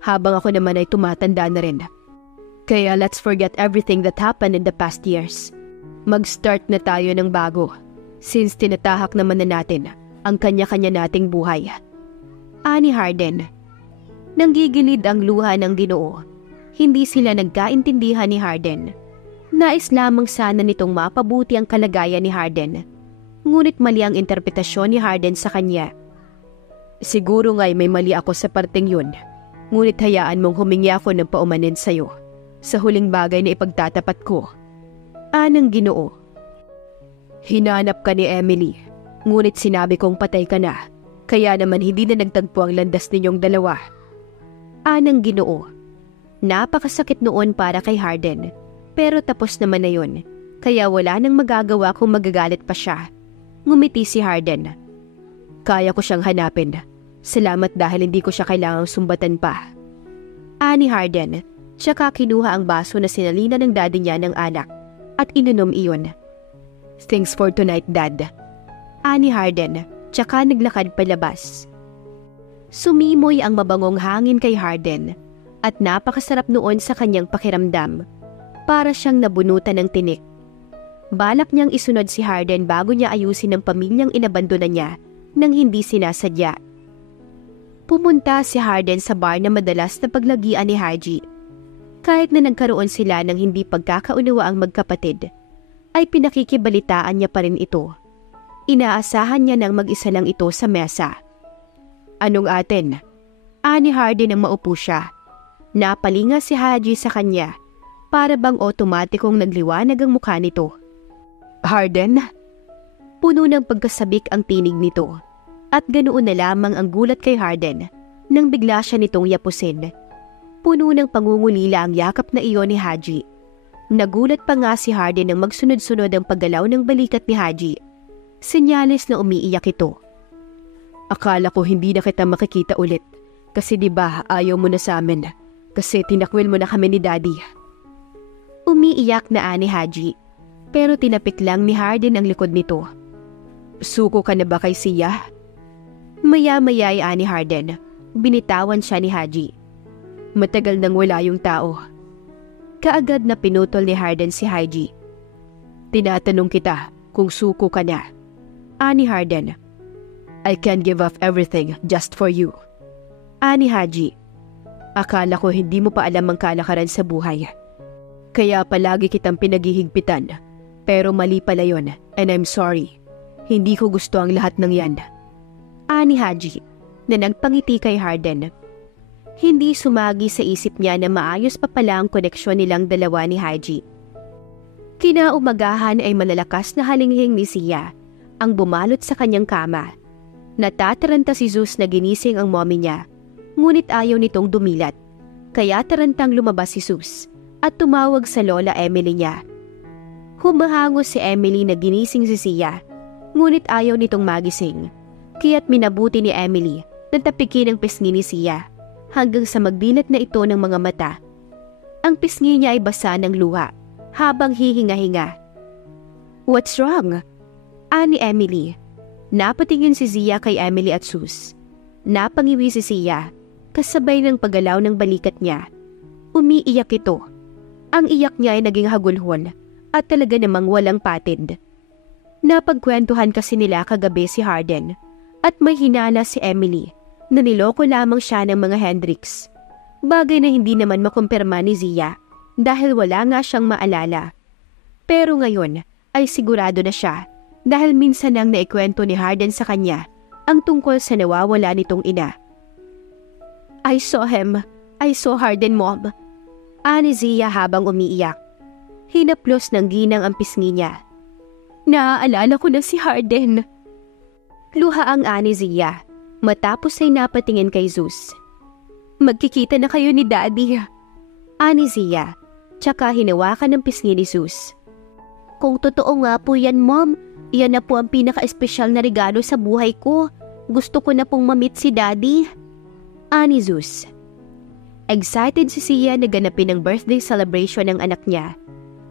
Habang ako naman ay tumatanda na rin. Kaya let's forget everything that happened in the past years. Mag-start na tayo ng bago, since tinatahak naman na natin ang kanya-kanya nating buhay." Ani Harden. Nanggigilid ang luha ng Ginoo. Hindi sila nagkaintindihan ni Harden. Nais lamang sana nitong mapabuti ang kalagayan ni Harden. Ngunit mali ang interpretasyon ni Harden sa kanya. "Siguro nga'y may mali ako sa parteng yun. Ngunit hayaan mong humingi ako ng paumanin sa'yo sa huling bagay na ipagtatapat ko." Anang Ginoo. "Hinanap ka ni Emily, ngunit sinabi kong patay ka na, kaya naman hindi na nagtagpo ang landas ninyong dalawa." Anang Ginoo. Napakasakit noon para kay Harden, pero tapos naman na yun, kaya wala nang magagawa kung magagalit pa siya. Ngumiti si Harden. "Kaya ko siyang hanapin. Salamat dahil hindi ko siya kailangang sumbatan pa." Ani Harden, tsaka kinuha ang baso na sinalina ng daddy niya ng anak at ininom iyon. "Thanks for tonight, Dad." Ani Harden, tsaka naglakad palabas. Sumimoy ang mabangong hangin kay Harden at napakasarap noon sa kanyang pakiramdam. Para siyang nabunutan ng tinik. Balak niyang isunod si Harden bago niya ayusin ang pamilyang inabandona niya nang hindi sinasadya. Pumunta si Harden sa bar na madalas na paglagian ni Haji. Kahit na nagkaroon sila ng hindi pagkakaunawa ang magkapatid, ay pinakikibalitaan niya pa rin ito. Inaasahan niya nang mag-isa lang ito sa mesa. "Anong atin?" Ani Harden nang maupo siya. Napalinga si Haji sa kanya, para bang otomatikong nagliwanag ang mukha nito. "Harden?" Puno ng pagkasabik ang tinig nito, at ganoon na lamang ang gulat kay Harden nang bigla siya nitong yapusin. Puno ng pangungulila ang yakap na iyon ni Haji. Nagulat pa nga si Harden nang magsunod-sunod ang paggalaw ng balikat ni Haji. Senyales na umiiyak ito. Akala ko hindi na kita makikita ulit. Kasi 'di ba ayaw mo na sa amin. Kasi tinakwil mo na kami ni Daddy. Umiiyak na ani Haji. Pero tinapik lang ni Harden ang likod nito. Suko ka na ba kay Sia? Maya-maya ay ani Harden. Binitawan siya ni Haji. Matagal nang wala yung tao. Kaagad na pinutol ni Harden si Haji. Tinatanong kita kung suko ka na. Ani Harden. I can give up everything just for you. Ani Haji. Akala ko hindi mo pa alam ang kalakaran sa buhay. Kaya palagi kitang pinaghihigpitan. Pero mali pala yon, and I'm sorry. Hindi ko gusto ang lahat ng yan. Ani Haji, na nagpangiti kay Harden. Hindi sumagi sa isip niya na maayos pa pala ang koneksyon nilang dalawa ni Haji. Kinaumagahan ay malalakas na halinghing ni Sia ang bumalot sa kanyang kama. Natataranta si Zeus na ginising ang mommy niya, ngunit ayaw nitong dumilat. Kaya tarantang lumabas si Zeus at tumawag sa lola Emily niya. Humahangos si Emily na ginising si Sia, ngunit ayaw nitong magising. Kaya't minabuti ni Emily na tapikin ang pisngi ni Sia hanggang sa magdilat na ito ng mga mata. Ang pisngi niya ay basa ng luha habang hihinga-hinga. What's wrong? Ani Emily. Napatingin si Zia kay Emily at Zeus. Napangiwi si Sia kasabay ng paggalaw ng balikat niya. Umiiyak ito. Ang iyak niya ay naging hagulhon at talaga namang walang patid. Napagkwentuhan kasi nila kagabi si Harden at may hinala si Emily na niloko lamang siya ng mga Hendricks. Bagay na hindi naman makumpirma ni Zia dahil wala nga siyang maalala. Pero ngayon ay sigurado na siya dahil minsan nang naikwento ni Harden sa kanya ang tungkol sa nawawala nitong ina. I saw him. I saw Harden, Mom. Ani Zia habang umiiyak. Hinaplos ng ginang ang pisngi niya. Naaalala ko na si Harden. Luha ang ani Zia. Matapos ay napatingin kay Zeus. Magkikita na kayo ni Daddy. Ani Zia. Tsaka hinawakan ng pisngi ni Zeus. Kung totoo nga po yan, Mom, iyan na po ang pinaka-espesyal na regalo sa buhay ko. Gusto ko na pong ma-meet si Daddy. Ani Zeus. Excited si Sia na ganapin ang birthday celebration ng anak niya.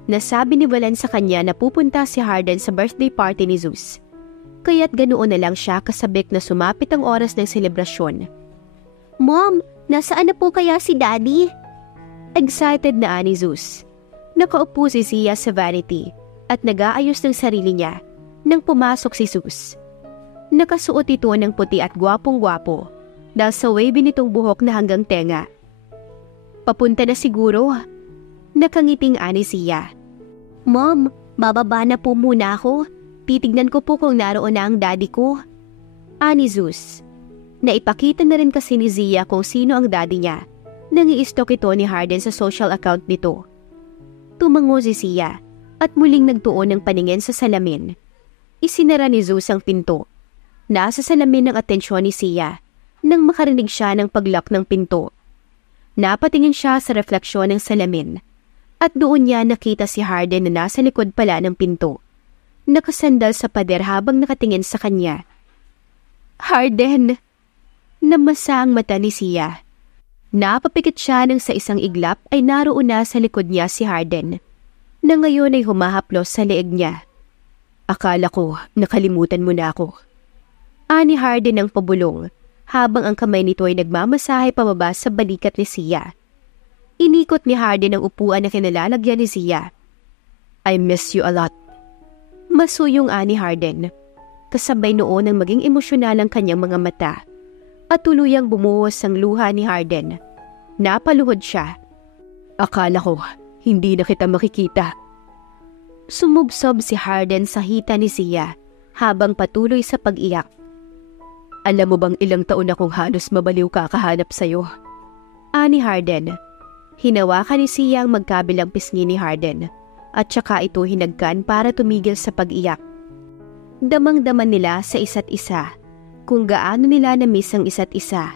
Nasabi ni Valen sa kanya na pupunta si Harden sa birthday party ni Zeus. Kaya't ganoon na lang siya kasabik na sumapit ang oras ng selebrasyon. Mom, nasaan na po kaya si Daddy? Excited na ani Zeus. Nakaupo si Sia sa vanity at nag-aayos ng sarili niya nang pumasok si Zeus. Nakasuot ito ng puti at gwapong-gwapo dahil sa wavy nitong buhok na hanggang tenga. Papunta na siguro. Nakangiting ani Sia. Mom, bababa na po muna ako. Titignan ko po kung naroon na ang daddy ko. Ani Zeus. Naipakita na rin kasi ni Zia kung sino ang daddy niya. Nang-i-stalk ito ni Harden sa social account nito. Tumango si Sia at muling nagtuon ng paningin sa salamin. Isinara ni Zeus ang pinto. Nasa salamin ng atensyon ni Sia nang makarinig siya ng paglock ng pinto. Napatingin siya sa refleksyon ng salamin at doon niya nakita si Harden na nasa likod pala ng pinto. Nakasandal sa pader habang nakatingin sa kanya. Harden! Namasa ang mata ni Sia. Napapikit siya nang sa isang iglap ay naroon na sa likod niya si Harden, na ngayon ay humahaplos sa leeg niya. Akala ko nakalimutan mo na ako. Ani Harden ang pabulong habang ang kamay nito ay nagmamasahe pababa sa balikat ni Sia. Inikot ni Harden ang upuan na kinalalagyan ni Sia. I miss you a lot. Masuyong ani Harden. Kasabay noon ang maging emosyonal ang kanyang mga mata at tuluyang bumuhos ang luha ni Harden. Napaluhod siya. Akala ko hindi na kita makikita. Sumubsob si Harden sa hita ni Sia habang patuloy sa pag-iyak. Alam mo bang ilang taon akong halos mabaliw kakahanap sa'yo? Ani Harden. Hinawakan ni Sia ang magkabilang pisngi ni Harden at saka ito hinagkan para tumigil sa pag-iyak. Damang-daman nila sa isa't isa kung gaano nila na-miss ang isa't isa.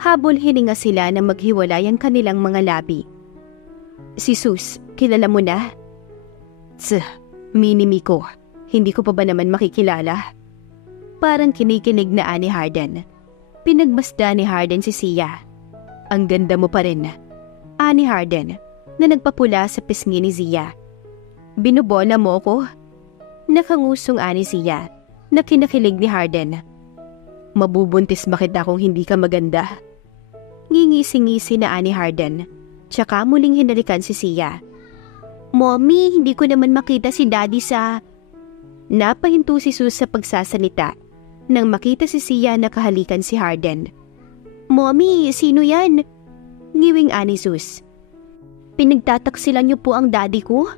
Habol hininga sila na maghiwalay ang kanilang mga labi. Si Sus, kilala mo na? Minimi ko. Hindi ko pa ba naman makikilala? Parang kinikinig na ani Harden. Pinagmasda ni Harden si Zia. Ang ganda mo pa rin. Ani Harden, na nagpapula sa pisngi ni Zia. Binubola mo ko? Nakangusong ani Zia, na kinakilig ni Harden. Mabubuntis ba kita kung hindi ka maganda? Ngingisi-ngisi na ani Harden, tsaka muling hinalikan si Zia. Mommy, hindi ko naman makita si Daddy sa... Napahinto si Sus sa pagsasalita nang makita si Zia na kahalikan si Harden. Mommy, sino yan? Ngiwing ani Sus. Pinagtataksilan niyo po ang daddy ko?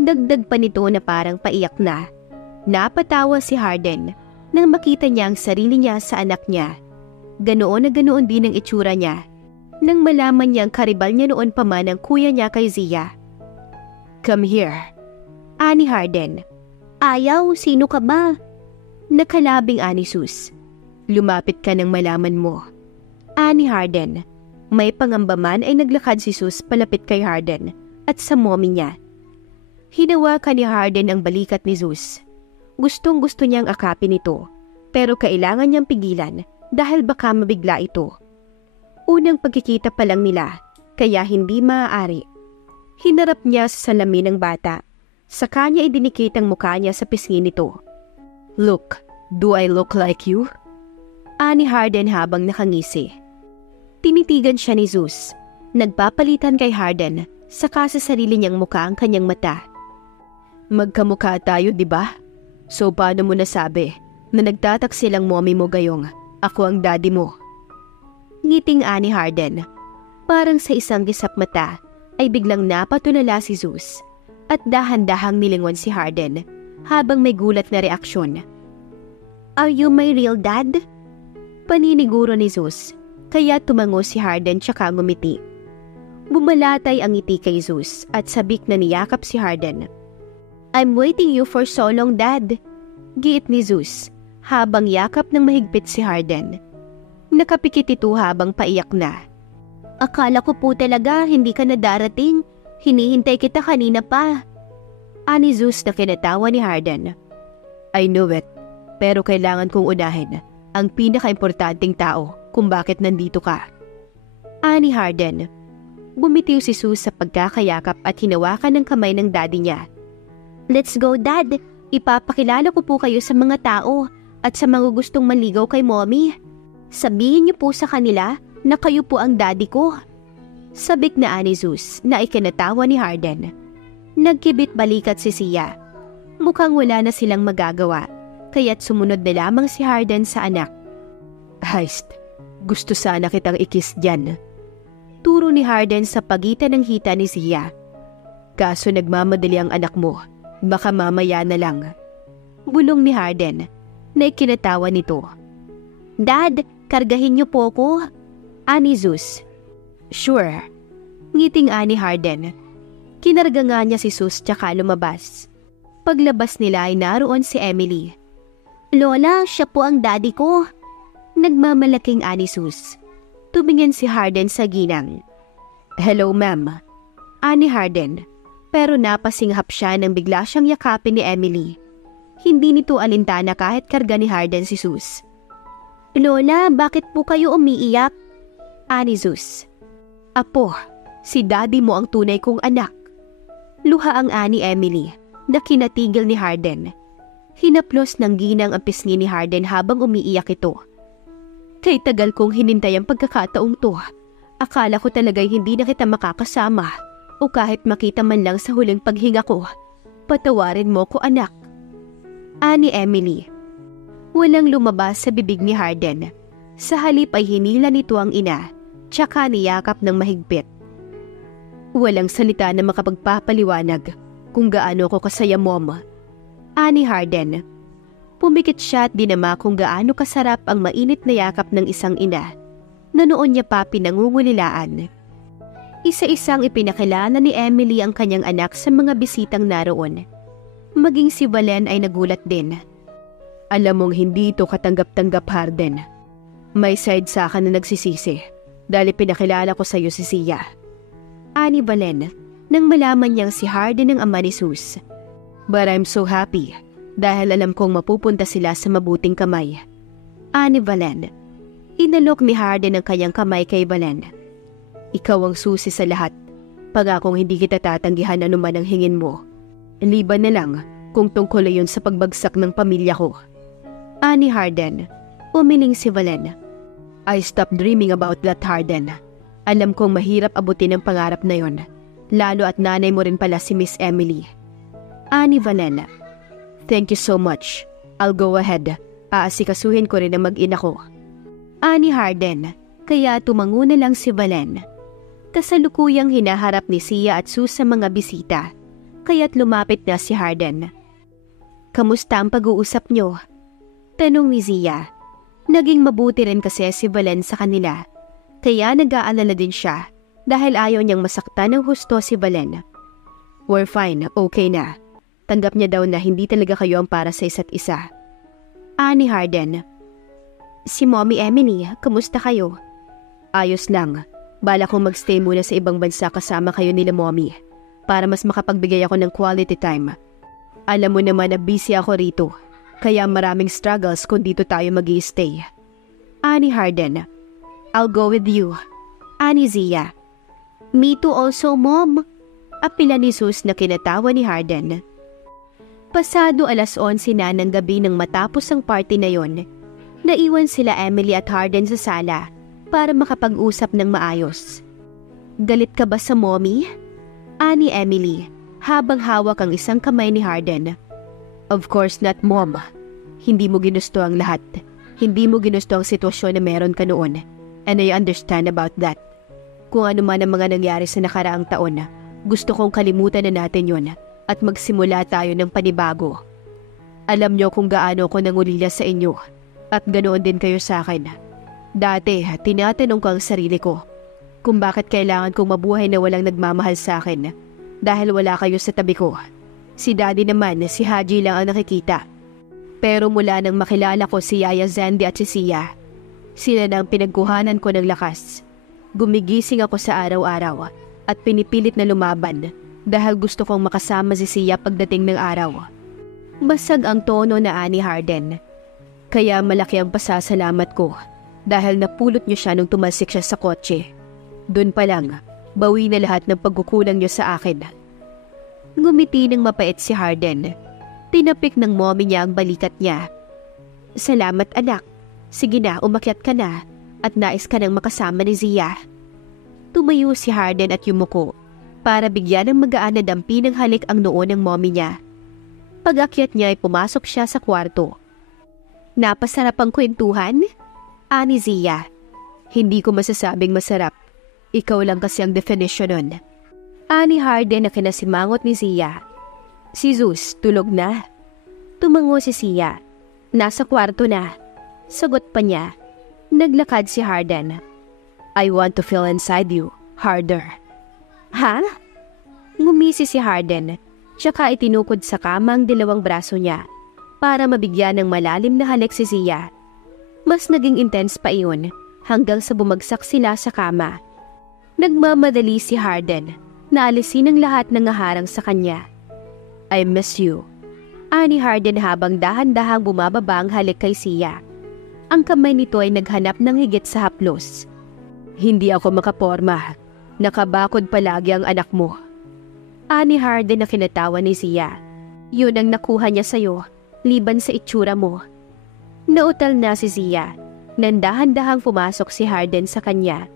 Dagdag pa nito na parang paiyak na. Napatawa si Harden nang makita niya ang sarili niya sa anak niya. Ganoon na ganoon din ang itsura niya nang malaman niya ang karibal niya noon pa man ang kuya niya kay Zia. Come here. Ani Harden. Ayaw, sino ka ba? Nakalabing ani Sus. Lumapit ka nang malaman mo. Ani Harden. May pangamba man ay naglakad si Sus palapit kay Harden at sa mommy niya. Hinawakan ni Harden ang balikat ni Sus. Gustong gusto niyang akapin ito, pero kailangan niyang pigilan dahil baka mabigla ito. Unang pagkikita pa lang nila, kaya hindi maaari. Hinarap niya sa salamin ng bata. Sa kanya idinikit ang mukha niya sa pisngi nito. Look, do I look like you? Ani Harden habang nakangisi. Tinitigan siya ni Sus. Nagpapalitan kay Harden, saka sa sarili niyang mukha ang kanyang mata. Magkamukha tayo, di ba? So paano mo nasabi na nagtataksil ang mommy mo gayong ako ang daddy mo? Ngiting ani Harden. Parang sa isang gisap mata ay biglang napatulala si Sus at dahan-dahang nilingon si Harden habang may gulat na reaksyon. Are you my real dad? Paniniguro ni Sus, kaya tumango si Harden tsaka ngumiti. Bumalatay ang ngiti kay Sus at sabik na niyakap si Harden. I'm waiting you for so long, Dad. Giit ni Sus habang yakap ng mahigpit si Harden. Nakapikit ito habang paiyak na. Akala ko po talaga hindi ka na darating. Hinihintay kita kanina pa. Ani Sus na kinatawa ni Harden. I know it, pero kailangan kong unahin ang pinaka-importanting tao kung bakit nandito ka. Ani Harden. Bumitiw si Sus sa pagkakayakap at hinawakan ng kamay ng daddy niya. Let's go, Dad. Ipapakilala ko po kayo sa mga tao at sa mga gustong manligaw kay Mommy. Sabihin niyo po sa kanila na kayo po ang daddy ko. Sabik na ani Sus na ikinatawa ni Harden. Nagkibit balikat si Zia. Mukhang wala na silang magagawa, kaya't sumunod na lamang si Harden sa anak. Heist, gusto sana kitang ikis dyan. Turo ni Harden sa pagitan ng hita ni Zia. Kaso nagmamadali ang anak mo, baka mamaya na lang. Bulong ni Harden na ikinatawa nito. Dad, kargahin niyo po ko. Ani Sus. Sure. Ngiting ani Harden. Kinarga nga niya si Sus tsaka lumabas. Paglabas nila ay naroon si Emily. Lola, siya po ang daddy ko. Nagmamalaking ani Sus. Tumingin si Harden sa ginang. Hello, ma'am. Ani Harden. Pero napasinghap siya nang bigla siyang yakapin ni Emily. Hindi nito alintana kahit karga ni Harden si Sus. Lola, bakit po kayo umiiyak? Ani Sus. Apo, si daddy mo ang tunay kong anak. Luha ang ani Emily na kinatigil ni Harden. Hinaplos ng ginang ang pisngi ni Harden habang umiiyak ito. Kay tagal kong hinintay ang pagkakataong to. Akala ko talaga'y hindi na kita makakasama o kahit makita man lang sa huling paghinga ko. Patawarin mo ko, anak. Ani Emily. Walang lumabas sa bibig ni Harden. Sa halip ay hinila nito ang ina, tsaka niyakap ng mahigpit. Walang salita na makapagpapaliwanag kung gaano ko kasaya, Mom. Ani Harden. Pumikit siya at dinama kung gaano kasarap ang mainit na yakap ng isang ina na noon niya pa pinangungulilaan. Isa-isang ipinakilala ni Emily ang kanyang anak sa mga bisitang naroon. Maging si Valen ay nagulat din. Alam mong hindi ito katanggap-tanggap, Harden. May side sa akin na nagsisisi dahil pinakilala ko sa iyo si Sia. Ani Valen nang malaman niyang si Harden ang ama ni Sus. But I'm so happy dahil alam kong mapupunta sila sa mabuting kamay. Ani Valen. Inalok ni Harden ang kanyang kamay kay Valen. Ikaw ang susi sa lahat. Pangakong hindi kita tatanggihan anuman ang hingin mo. Liban na lang kung tungkol yun sa pagbagsak ng pamilya ko. Ani Harden. Umiling si Valen. I stopped dreaming about that, Harden. Alam kong mahirap abutin ang pangarap na yon. Lalo at nanay mo rin pala si Miss Emily. Ani Valen. Thank you so much. I'll go ahead. Aasikasuhin ko rin ang mag-ina ko. Ani Harden. Kaya tumango na lang si Valen. Kasalukuyang hinaharap ni Sia at Sus sa mga bisita. Kaya't lumapit na si Harden. Kamusta ang pag-uusap nyo? Tanong ni Sia. Naging mabuti rin kasi si Valen sa kanila. Kaya nag-aalala din siya dahil ayaw niyang masaktan ng husto si Valen. We're fine, okay na. Tanggap niya daw na hindi talaga kayo ang para sa isa't isa. Ani Harden. Si Mommy Emily, kamusta kayo? Ayos lang. Bala kong magstay muna sa ibang bansa kasama kayo nila Mommy para mas makapagbigay ako ng quality time. Alam mo naman na busy ako rito. Kaya maraming struggles kung dito tayo mag-i-stay. Ani Harden. I'll go with you. Ani Zia. Me too also, Mom. Apila ni Sus na kinatawa ni Harden. Pasado 11:00 na ng gabi nang matapos ang party na yon. Naiwan sila Emily at Harden sa sala para makapag-usap ng maayos. Galit ka ba sa Mommy? Ani Emily, habang hawak ang isang kamay ni Harden. Of course not, Mom. Hindi mo ginusto ang lahat. Hindi mo ginusto ang sitwasyon na meron ka noon. And I understand about that. Kung ano man ang mga nangyari sa nakaraang taon, gusto kong kalimutan na natin yon at magsimula tayo ng panibago. Alam niyo kung gaano ko nangulila sa inyo at ganoon din kayo sa akin. Dati, tinatanong ko ang sarili ko kung bakit kailangan kong mabuhay na walang nagmamahal sa akin dahil wala kayo sa tabi ko. Si Daddy naman, si Haji lang ang nakikita. Pero mula nang makilala ko si Yaya Zandy at si Sia, sila na ang pinagkuhanan ko ng lakas. Gumigising ako sa araw-araw at pinipilit na lumaban dahil gusto kong makasama si Sia pagdating ng araw. Basag ang tono na Ani Harden. Kaya malaki ang pasasalamat ko dahil napulot niyo siya nung tumalsik siya sa kotse. Doon pa lang, bawi na lahat ng pagkukulang niyo sa akin. Ngumiti ng mapait si Harden. Tinapik ng mommy niya ang balikat niya. Salamat anak. Sige na, umakyat ka na at nais ka nang makasama ni Zia. Tumayo si Harden at yumuko para bigyan ng magaan na dampi ng halik ang noo ng mommy niya. Pag-akyat niya ay pumasok siya sa kwarto. Napasarap ang kwentuhan? Ani Zia. Hindi ko masasabing masarap. Ikaw lang kasi ang definition nun. Ani Harden na kinasimangot ni Sia. Si Zeus, tulog na. Tumango si Sia. Nasa kwarto na. Sagot pa niya. Naglakad si Harden. I want to feel inside you, harder. Ha? Ngumisi si Harden, tsaka itinukod sa kama ang dalawang braso niya para mabigyan ng malalim na halik si Sia. Mas naging intense pa iyon hanggang sa bumagsak sila sa kama. Nagmamadali si Harden. Naalisin ang lahat ng naharang sa kanya. I miss you. Ani Harden habang dahan-dahang bumababa ang halik kay Sia. Ang kamay nito ay naghanap ng higit sa haplos. Hindi ako makaporma. Nakabakod palagi ang anak mo. Ani Harden na kinatawa ni Sia. Yun ang nakuha niya sa'yo, liban sa itsura mo. Nautal na si Sia. Nang dahan-dahang pumasok si Harden sa kanya.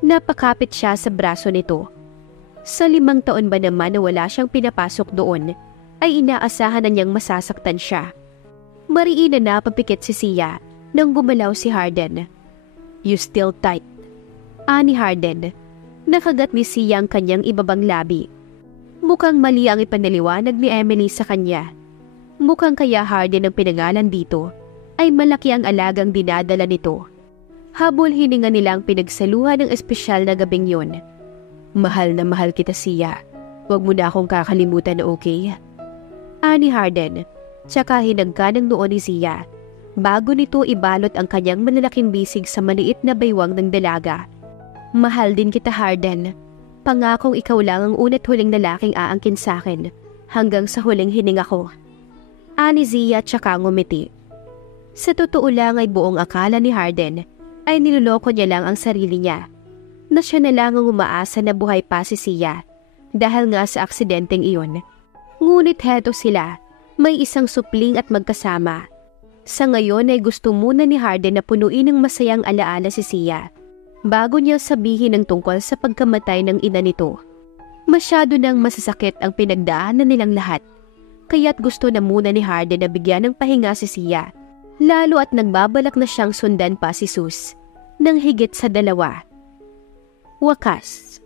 Napakapit siya sa braso nito. Sa 5 taon ba naman na wala siyang pinapasok doon, ay inaasahan na niyang masasaktan siya. Mariin na napapikit si Sia nang gumalaw si Harden. You still tight. Ani Harden. Nakagat ni Sia ang kanyang ibabang labi. Mukhang mali ang ipanaliwanag ni Emily sa kanya. Mukhang kaya Harden ang pinangalan dito ay malaki ang alagang dinadala nito. Habol hininga nilang pinagsaluhan ng espesyal na gabing yun. Mahal na mahal kita, Sia. Huwag mo na akong kakalimutan na okay? Ani Harden, tsaka hinagka ng noo ni Sia. bago nito ibalot ang kanyang malalaking bisig sa maliit na baywang ng dalaga. Mahal din kita, Harden. Pangakong ikaw lang ang una't huling lalaking aangkin sa akin hanggang sa huling hininga ko. Ani Zia tsaka ngumiti. Sa totoo lang ay buong akala ni Harden ay niloloko niya lang ang sarili niya, na siya na lang ang umaasa na buhay pa si Zia dahil nga sa aksidenteng iyon. Ngunit heto sila, may isang supling at magkasama. Sa ngayon ay gusto muna ni Harden na punuin ng masayang alaala si Zia bago niya sabihin ang tungkol sa pagkamatay ng ina nito. Masyado nang masasakit ang pinagdaanan nilang lahat, kaya't gusto na muna ni Harden na bigyan ng pahinga si Zia, lalo at nagbabalak na siyang sundan pa si Sus ng higit sa 2. Wakas.